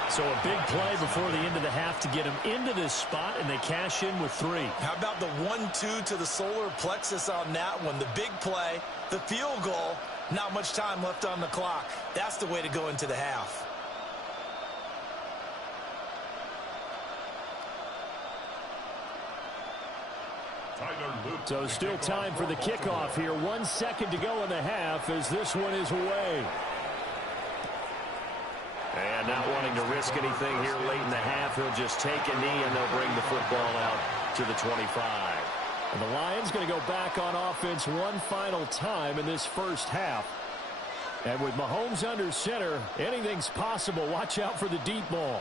So a big play before the end of the half to get them into this spot, and they cash in with 3. How about the 1-2 to the solar plexus on that one? The big play, the field goal, not much time left on the clock. That's the way to go into the half. So still time for the kickoff here. 1 second to go in the half as this one is away. And not wanting to risk anything here late in the half, he'll just take a knee and they'll bring the football out to the 25. And the Lions going to go back on offense one final time in this first half. And with Mahomes under center, anything's possible. Watch out for the deep ball.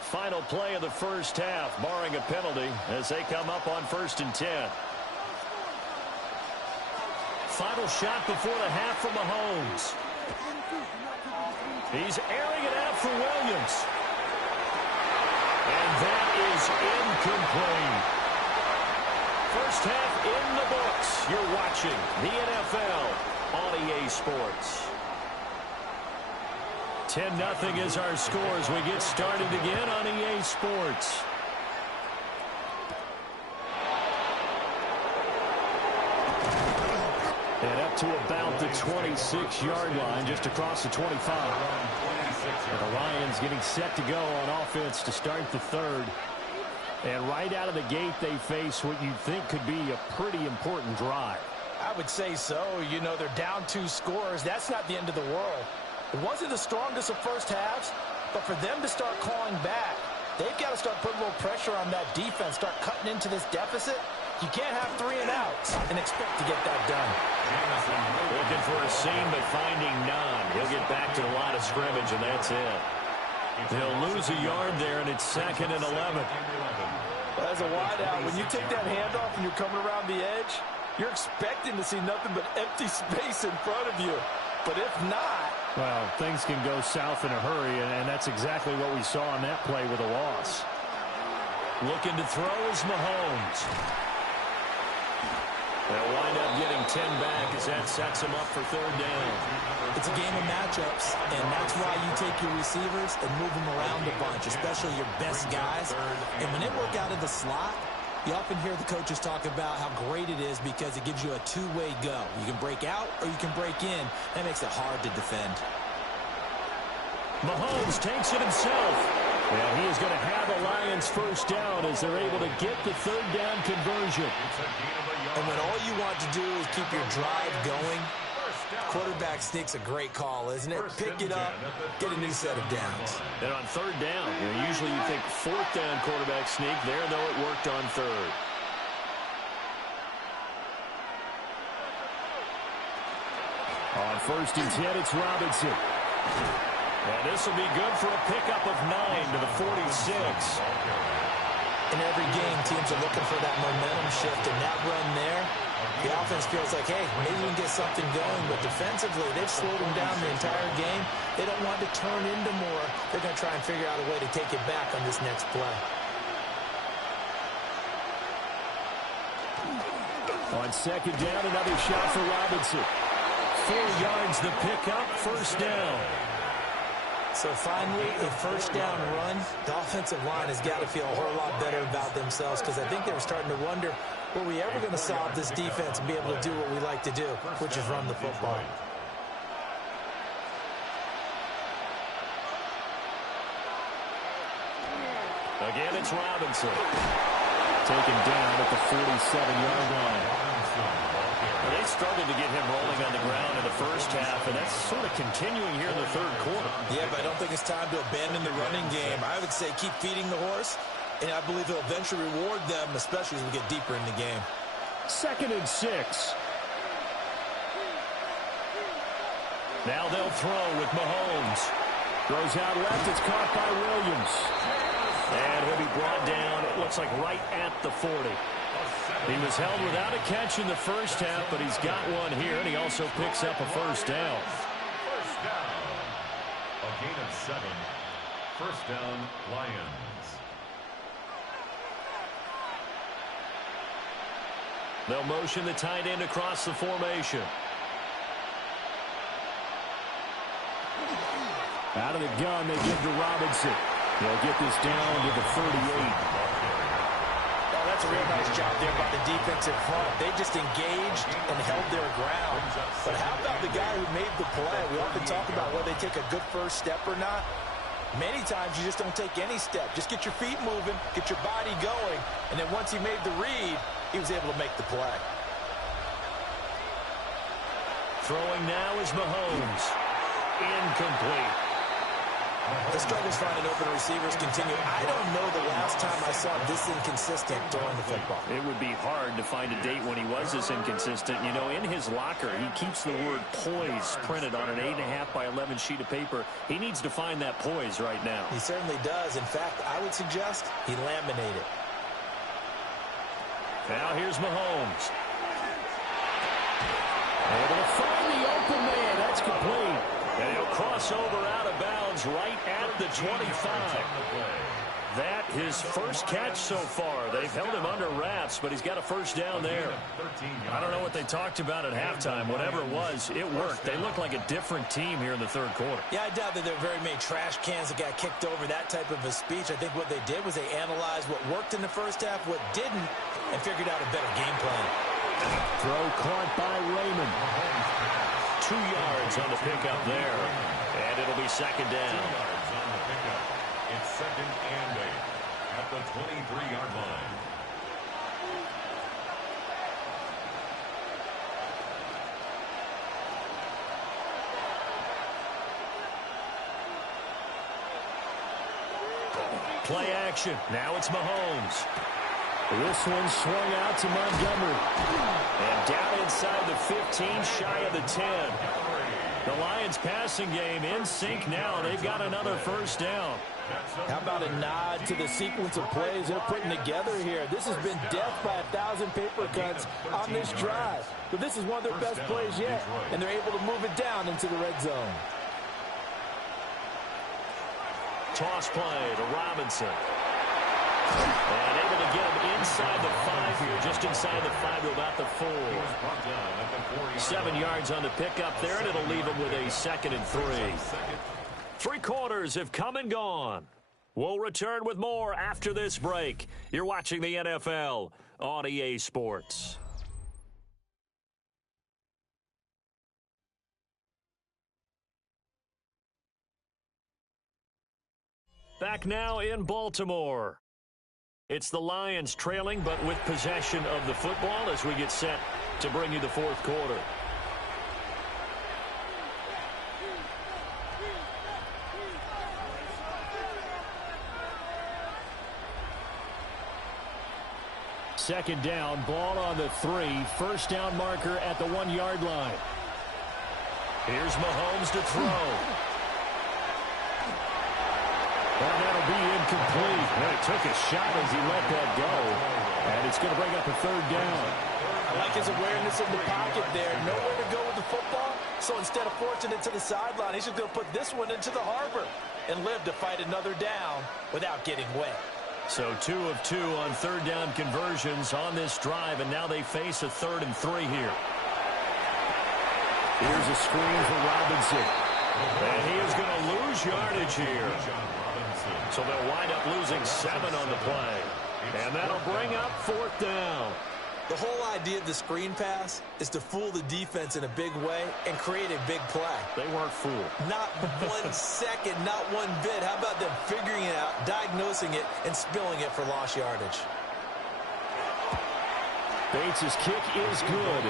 Final play of the first half, barring a penalty, as they come up on 1st and 10. Final shot before the half from Mahomes. He's airing it out for Williams. And that is incomplete. First half in the books. You're watching the NFL on EA Sports. 10-0 is our score as we get started again on EA Sports. And up to about the 26-yard line, just across the 25. And the Lions getting set to go on offense to start the third. And right out of the gate, they face what you think could be a pretty important drive. I would say so. You know, they're down 2 scores. That's not the end of the world. It wasn't the strongest of first halves, but for them to start clawing back, they've got to start putting a little pressure on that defense, start cutting into this deficit. You can't have 3 and outs and expect to get that done. Looking for a seam, but finding none. He'll get back to the line of scrimmage, and that's it. He'll lose a yard there, and it's 2nd and 11. As a wideout, when you take that handoff and you're coming around the edge, you're expecting to see nothing but empty space in front of you. But if not... Well, things can go south in a hurry, and that's exactly what we saw on that play with a loss. Looking to throw is Mahomes. They'll wind up getting 10 back as that sets him up for 3rd down. It's a game of matchups, and that's why you take your receivers and move them around a bunch, especially your best guys. And when they work out of the slot, you often hear the coaches talk about how great it is because it gives you a two-way go. You can break out or you can break in. That makes it hard to defend. Mahomes takes it himself. And he is going to have a Lions 1st down as they're able to get the 3rd down conversion. And when all you want to do is keep your drive going, quarterback sneak's a great call, isn't it? Pick it up, get a new set of downs. And on 3rd down, usually you think 4th down quarterback sneak. There, though, it worked on 3rd. On 1st and 10, it's Robinson. And this will be good for a pickup of 9 to the 46. In every game, teams are looking for that momentum shift, and that run there, the offense feels like, hey, maybe we can get something going, but defensively, they've slowed them down the entire game. They don't want to turn into more. They're going to try and figure out a way to take it back on this next play. On 2nd down, another shot for Robinson. 4 yards the pickup, 1st down. So finally, a 1st down run. The offensive line has got to feel a whole lot better about themselves because I think they were starting to wonder, were we ever going to solve this defense and be able to do what we like to do, which is run the football. Again, it's Robinson. Taken down at the 47-yard line. They started to get him rolling on the ground in the 1st half, and that's sort of continuing here in the 3rd quarter. Yeah, but I don't think it's time to abandon the running game. I would say keep feeding the horse, and I believe he'll eventually reward them, especially as we get deeper in the game. 2nd and 6. Now they'll throw with Mahomes. Throws out left. It's caught by Williams. And he'll be brought down, it looks like right at the 40. He was held without a catch in the 1st half, but he's got one here, and he also picks up a 1st down. 1st down. A gain of 7. 1st down, Lions. They'll motion the tight end across the formation. Out of the gun, they give to Robinson. They'll get this down to the 38. That's a real nice job there by the defensive front. They just engaged and held their ground. But how about the guy who made the play? We often talk about whether they take a good 1st step or not. Many times you just don't take any step. Just get your feet moving, get your body going, and then once he made the read, he was able to make the play. Throwing now is Mahomes. Incomplete. The struggles finding open receivers continue. I don't know the last time I saw him this inconsistent throwing the football. It would be hard to find a date when he was this inconsistent. You know, in his locker, he keeps the word poise printed on an 8.5 by 11 sheet of paper. He needs to find that poise right now. He certainly does. In fact, I would suggest he laminate it. Now here's Mahomes. Able to find the open man. That's complete. And he'll cross over out of bounds right at the 25. That his 1st catch so far. They've held him under wraps, but he's got a 1st down there. I don't know what they talked about at halftime. Whatever it was, it worked. They look like a different team here in the 3rd quarter. Yeah, I doubt that there are very many trash cans that got kicked over, that type of a speech. I think what they did was they analyzed what worked in the 1st half, what didn't, and figured out a better game plan. Throw caught by Raymond. 2 yards on the pickup there. And it'll be 2nd down. 2 yards on the pickup. It's 2nd and 8 at the 23-yard line. Play action. Now it's Mahomes. This one swung out to Montgomery. And down inside the 15, shy of the 10. The Lions passing game in sync now. They've got another first down. How about a nod to the sequence of plays they're putting together here? This has been death by 1,000 paper cuts on this drive. But this is one of their best plays yet, and they're able to move it down into the red zone. Toss play to Robinson. And able to get him inside the 5 here, just inside the 5 to about the 4. 7 yards on the pickup there, and it'll leave him with a 2nd and 3. 3 quarters have come and gone. We'll return with more after this break. You're watching the NFL on EA Sports. Back now in Baltimore. It's the Lions trailing, but with possession of the football as we get set to bring you the 4th quarter. Second down, ball on the 3. First down marker at the 1-yard line. Here's Mahomes to throw. And that'll be incomplete. And he took a shot as he let that go. And it's going to bring up a 3rd down. I like his awareness in the pocket there. Nowhere to go with the football. So instead of forcing it to the sideline, he's just going to put this one into the harbor and live to fight another down without getting wet. So 2 of 2 on 3rd down conversions on this drive. And now they face a 3rd and 3 here. Here's a screen for Robinson. And he is going to lose yardage here. So they'll wind up losing 7 on the play. And that'll bring up 4th down. The whole idea of the screen pass is to fool the defense in a big way and create a big play. They weren't fooled. Not 1 second, not 1 bit. How about them figuring it out, diagnosing it, and spilling it for lost yardage? Bates' kick is good.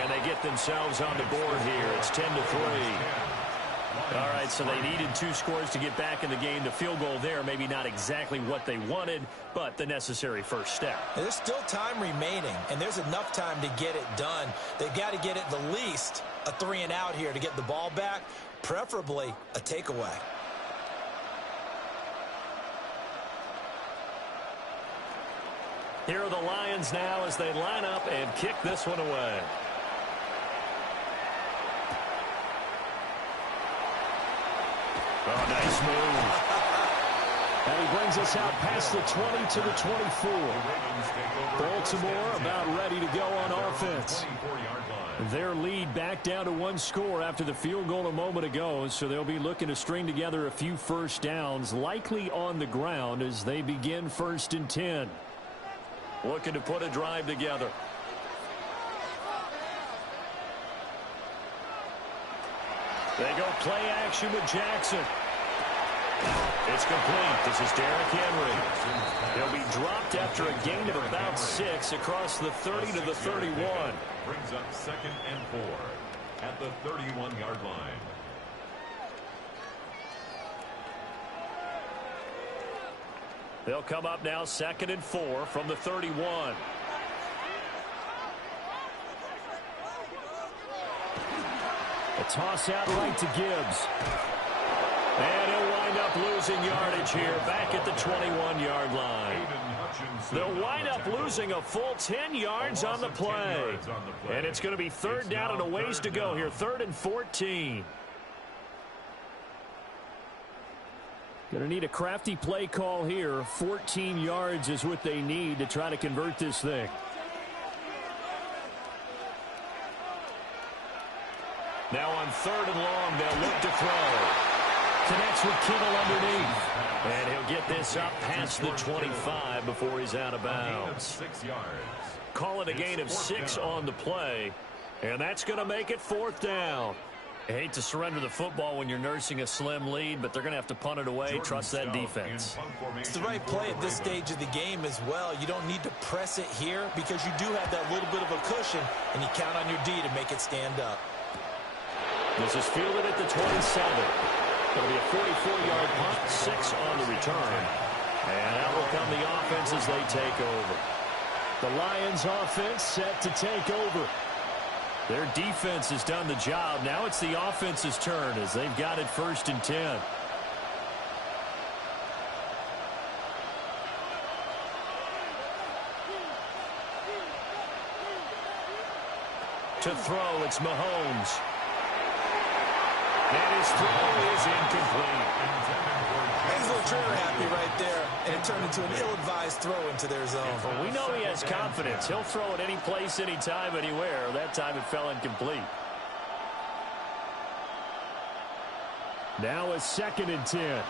And they get themselves on the board here. It's 10-3. All right, so they needed 2 scores to get back in the game. The field goal there, maybe not exactly what they wanted, but the necessary first step. There's still time remaining, and there's enough time to get it done. They've got to get at the least a 3 and out here to get the ball back, preferably a takeaway. Here are the Lions now as they line up and kick this one away. Oh, nice move. And he brings us out past the 20 to the 24. Baltimore about ready to go on offense. Their lead back down to 1 score after the field goal a moment ago, so they'll be looking to string together a few first downs, likely on the ground as they begin 1st and 10. Looking to put a drive together. They go play action with Jackson. It's complete. This is Derrick Henry. He'll be dropped after a gain of about 6 across the 30 to the 31. Brings up 2nd and 4 at the 31-yard line. They'll come up now 2nd and 4 from the 31. A toss out right to Gibbs. And he'll wind up losing yardage here back at the 21-yard line. They'll wind up losing a full 10 yards on the play. And it's going to be 3rd down and a ways to go here. 3rd and 14. Going to need a crafty play call here. 14 yards is what they need to try to convert this thing. Now on 3rd and long, they'll look to throw. Connects with Kittle underneath. And he'll get this up past the 25 before he's out of bounds. 6 yards. Call it a gain of 6 on the play. And that's going to make it 4th down. I hate to surrender the football when you're nursing a slim lead, but they're going to have to punt it away. Trust that defense. It's the right play at this stage of the game as well. You don't need to press it here because you do have that little bit of a cushion, and you count on your D to make it stand up. This is fielded at the 27. Going to be a 44-yard punt, 6 on the return. And out will come the offense as they take over. The Lions offense set to take over. Their defense has done the job. Now it's the offense's turn as they've got it 1st and 10. To throw, it's Mahomes. And his throw is incomplete. He's a little trigger happy right there, and it turned into an ill-advised throw into their zone. Well, we know he has confidence. He'll throw it any place, anytime, anywhere. That time it fell incomplete. Now a 2nd and 10.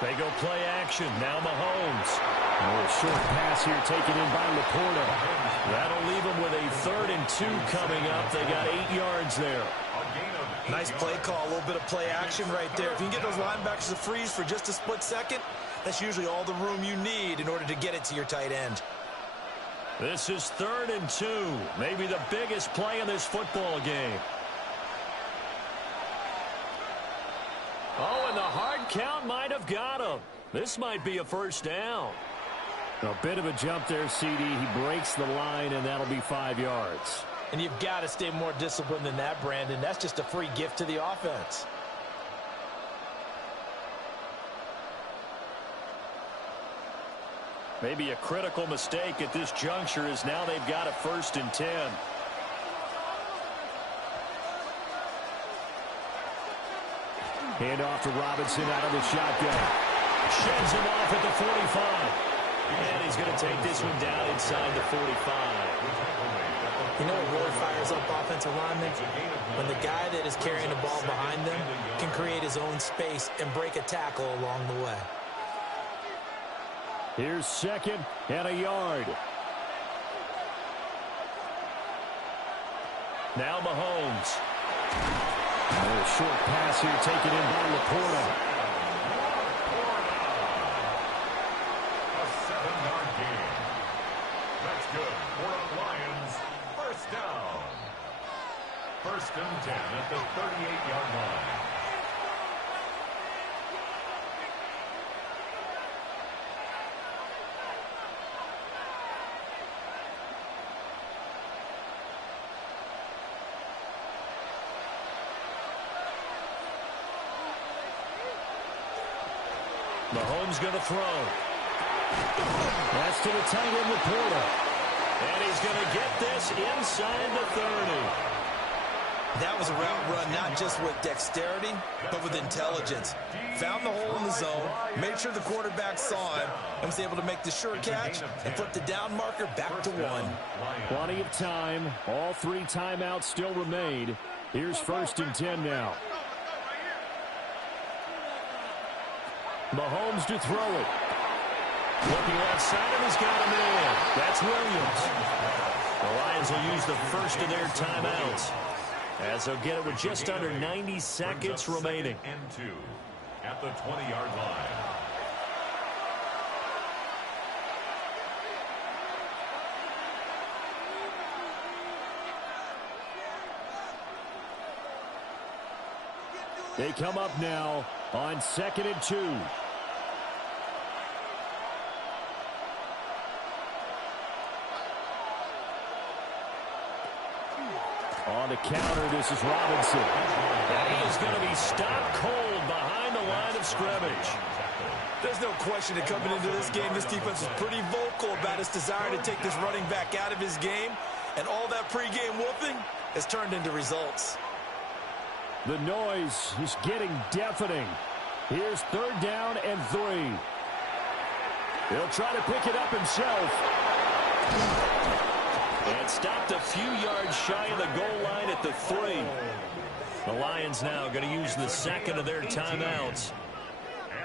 They go play action. Now Mahomes. A short pass here taken in by Laporta. That'll leave them with a 3rd and 2 coming up. They got 8 yards there. Nice play call, a little bit of play action right there. If you can get those linebackers to freeze for just a split second, that's usually all the room you need in order to get it to your tight end. This is 3rd and 2. Maybe the biggest play in this football game. Oh, and the hard count might have got him. This might be a 1st down. A bit of a jump there, CD. He breaks the line, and that'll be 5 yards. And you've got to stay more disciplined than that, Brandon. That's just a free gift to the offense. Maybe a critical mistake at this juncture is now they've got a 1st and 10. Hand off to Robinson out of the shotgun. Sheds him off at the 45. And he's going to take this one down inside the 45. You know what really fires up offensive linemen? When the guy that is carrying the ball behind them can create his own space and break a tackle along the way. Here's 2nd and a yard. Now Mahomes. A short pass here taken in by Laporta. A 7-yard gain. That's good for the Lions. 1st down. 1st and 10 at the 38-yard line. Mahomes going to throw. That's to the tight end, Laporta. And he's going to get this inside the 30. That was a route run not just with dexterity, but with intelligence. Found the hole in the zone, made sure the quarterback saw him, and was able to make the sure catch and flip the down marker back to 1. Plenty of time. All 3 timeouts still remain. Here's 1st and 10 now. Mahomes to throw it. Looking left side, and he's got him in. That's Williams. The Lions will use the first of their timeouts, as they'll get it with just under 90 seconds remaining. And 2 at the 20-yard line. They come up now on 2nd and 2. On the counter, this is Robinson. And he is going to be stopped cold behind the line of scrimmage. There's no question that coming into this game, this defense is pretty vocal about its desire to take this running back out of his game. And all that pregame whooping has turned into results. The noise is getting deafening. Here's 3rd down and 3. He'll try to pick it up himself. And stopped a few yards shy of the goal line at the 3. The Lions now going to use the 2nd of their timeouts,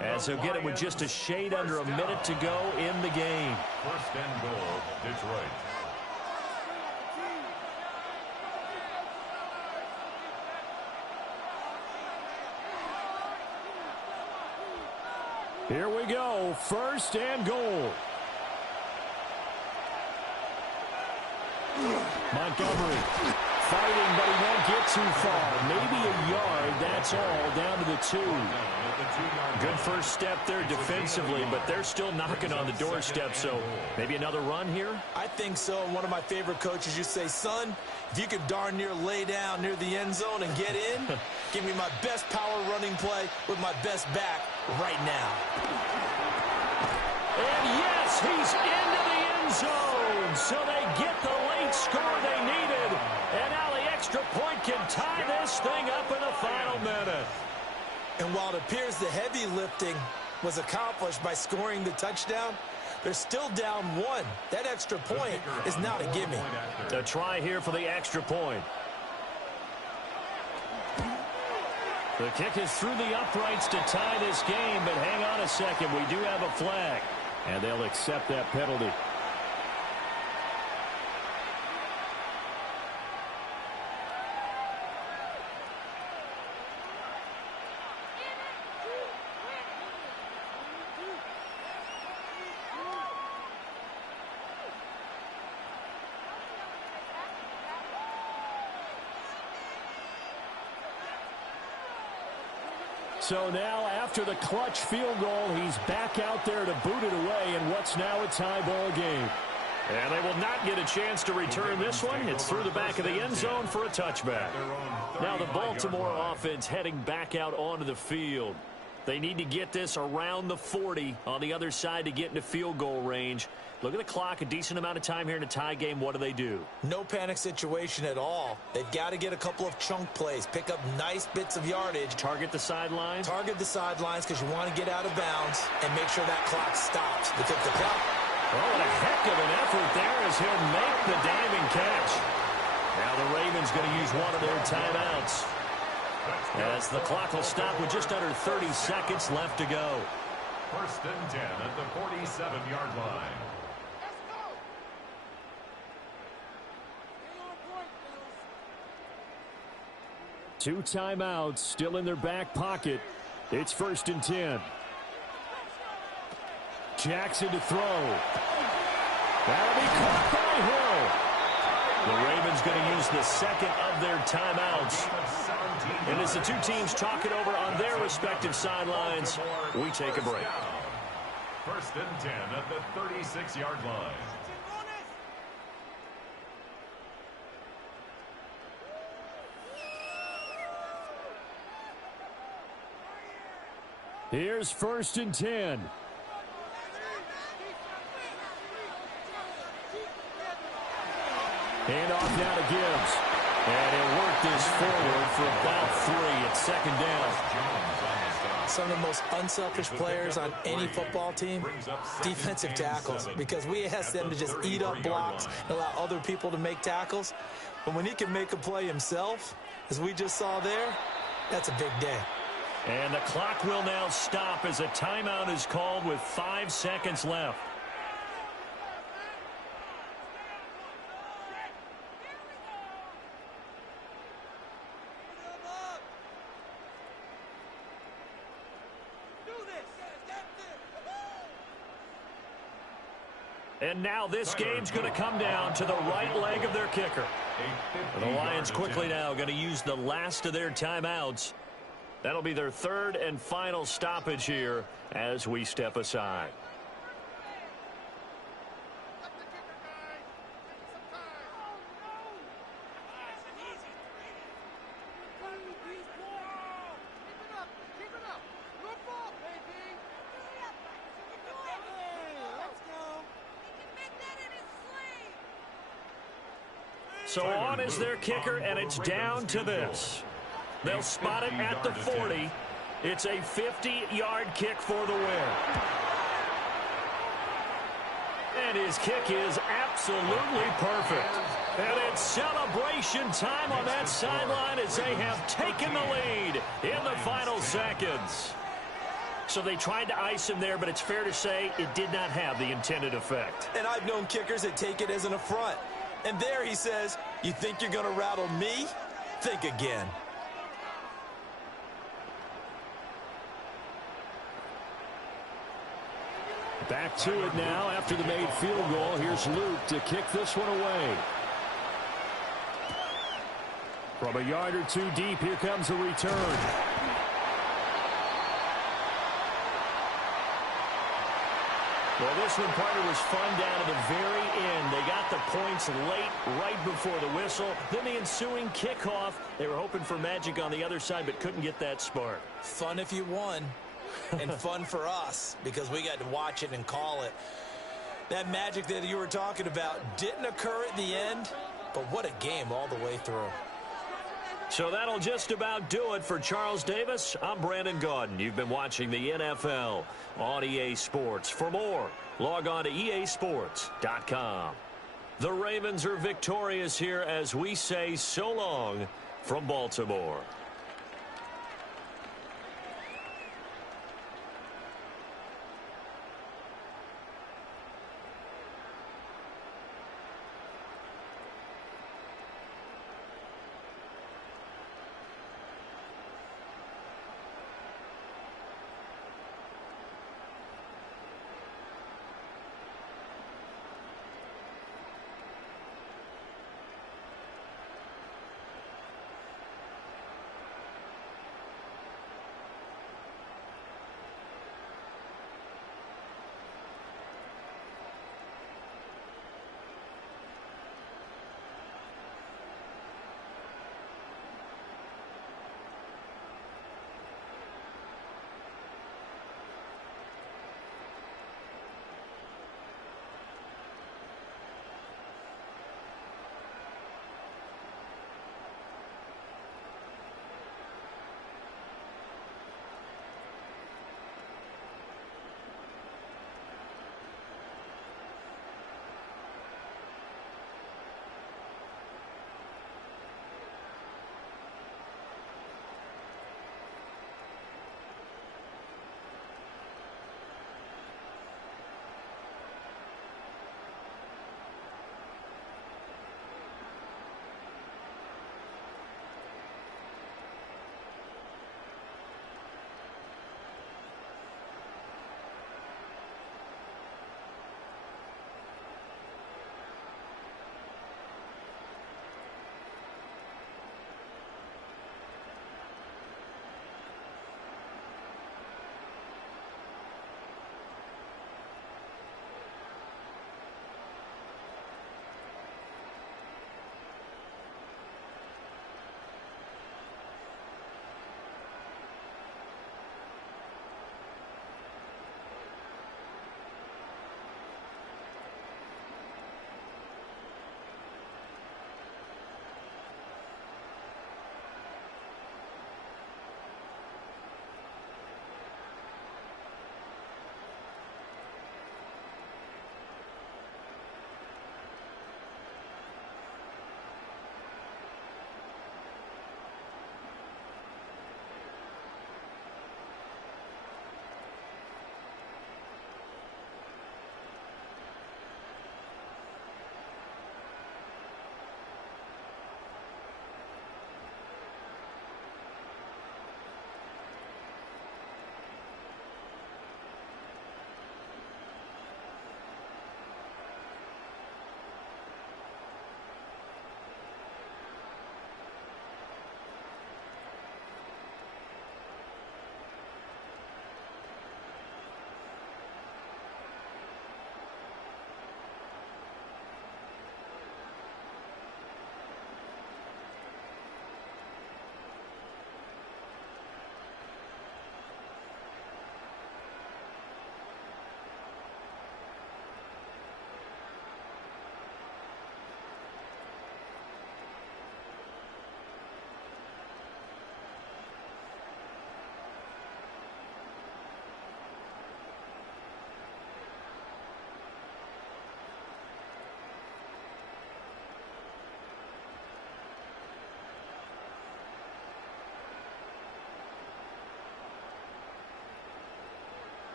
as they'll get it with just a shade under a minute to go in the game. 1st and goal, Detroit. Here we go, 1st and goal. Montgomery fighting, but he won't get too far. Maybe a yard. That That's all down to the 2. Good first step there defensively, but they're still knocking on the doorstep, so maybe another run here? I think so. And one of my favorite coaches used to say, son, if you could darn near lay down near the end zone and get in, give me my best power running play with my best back right now. And yes, he's into the end zone. So they get the late score they needed. And now the extra point can tie this thing up in the final minute. And while it appears the heavy lifting was accomplished by scoring the touchdown, they're still down 1. That extra point is not a gimme. A try here for the extra point. The kick is through the uprights to tie this game, but hang on a second. We do have a flag, and they'll accept that penalty. So now, after the clutch field goal, he's back out there to boot it away in what's now a tie ball game. And they will not get a chance to return this one. It's through the back of the end zone for a touchback. Now the Baltimore offense heading back out onto the field. They need to get this around the 40 on the other side to get into field goal range. Look at the clock, a decent amount of time here in a tie game. What do? No panic situation at all. They've got to get a couple of chunk plays, pick up nice bits of yardage. Target the sidelines? Target the sidelines because you want to get out of bounds and make sure that clock stops. Because the clock... Oh, what a heck of an effort there as he'll make the diving catch. Now the Ravens going to use one of their timeouts, as the clock will stop with just under 30 seconds left to go. 1st and 10 at the 47-yard line. Two timeouts still in their back pocket. It's 1st and 10. Jackson to throw. That'll be caught by Hill. The Ravens going to use the second of their timeouts. And as the two teams talk it over on their respective sidelines, we take a break. 1st and 10 at the 36-yard line. Here's 1st and 10. Hand off now to Gibbs. And he'll work this forward for about 3 at 2nd down. Some of the most unselfish players on any football team, defensive tackles, because we ask them to just eat up blocks and allow other people to make tackles. But when he can make a play himself, as we just saw there, that's a big day. And the clock will now stop as a timeout is called with 5 seconds left. And now this game's going to come down to the right leg of their kicker. The Lions quickly now going to use the last of their timeouts. That'll be their 3rd and final stoppage here as we step aside. So on is their kicker, and it's down to this. They'll spot it at the 40. It's a 50-yard kick for the win. And his kick is absolutely perfect. And it's celebration time on that sideline as they have taken the lead in the final seconds. So they tried to ice him there, but it's fair to say it did not have the intended effect. And I've known kickers that take it as an affront. And there he says, you think you're going to rattle me? Think again. Back to it now after the made field goal. Here's Luke to kick this one away. From a yard or two deep, here comes a return. Well, this one, partner, was fun down to the very end. They got the points late, right before the whistle. Then the ensuing kickoff. They were hoping for magic on the other side, but couldn't get that spark. Fun if you won, and fun for us, because we got to watch it and call it. That magic that you were talking about didn't occur at the end, but what a game all the way through. So that'll just about do it for Charles Davis. I'm Brandon Gaudin. You've been watching the NFL on EA Sports. For more, log on to easports.com. The Ravens are victorious here as we say so long from Baltimore.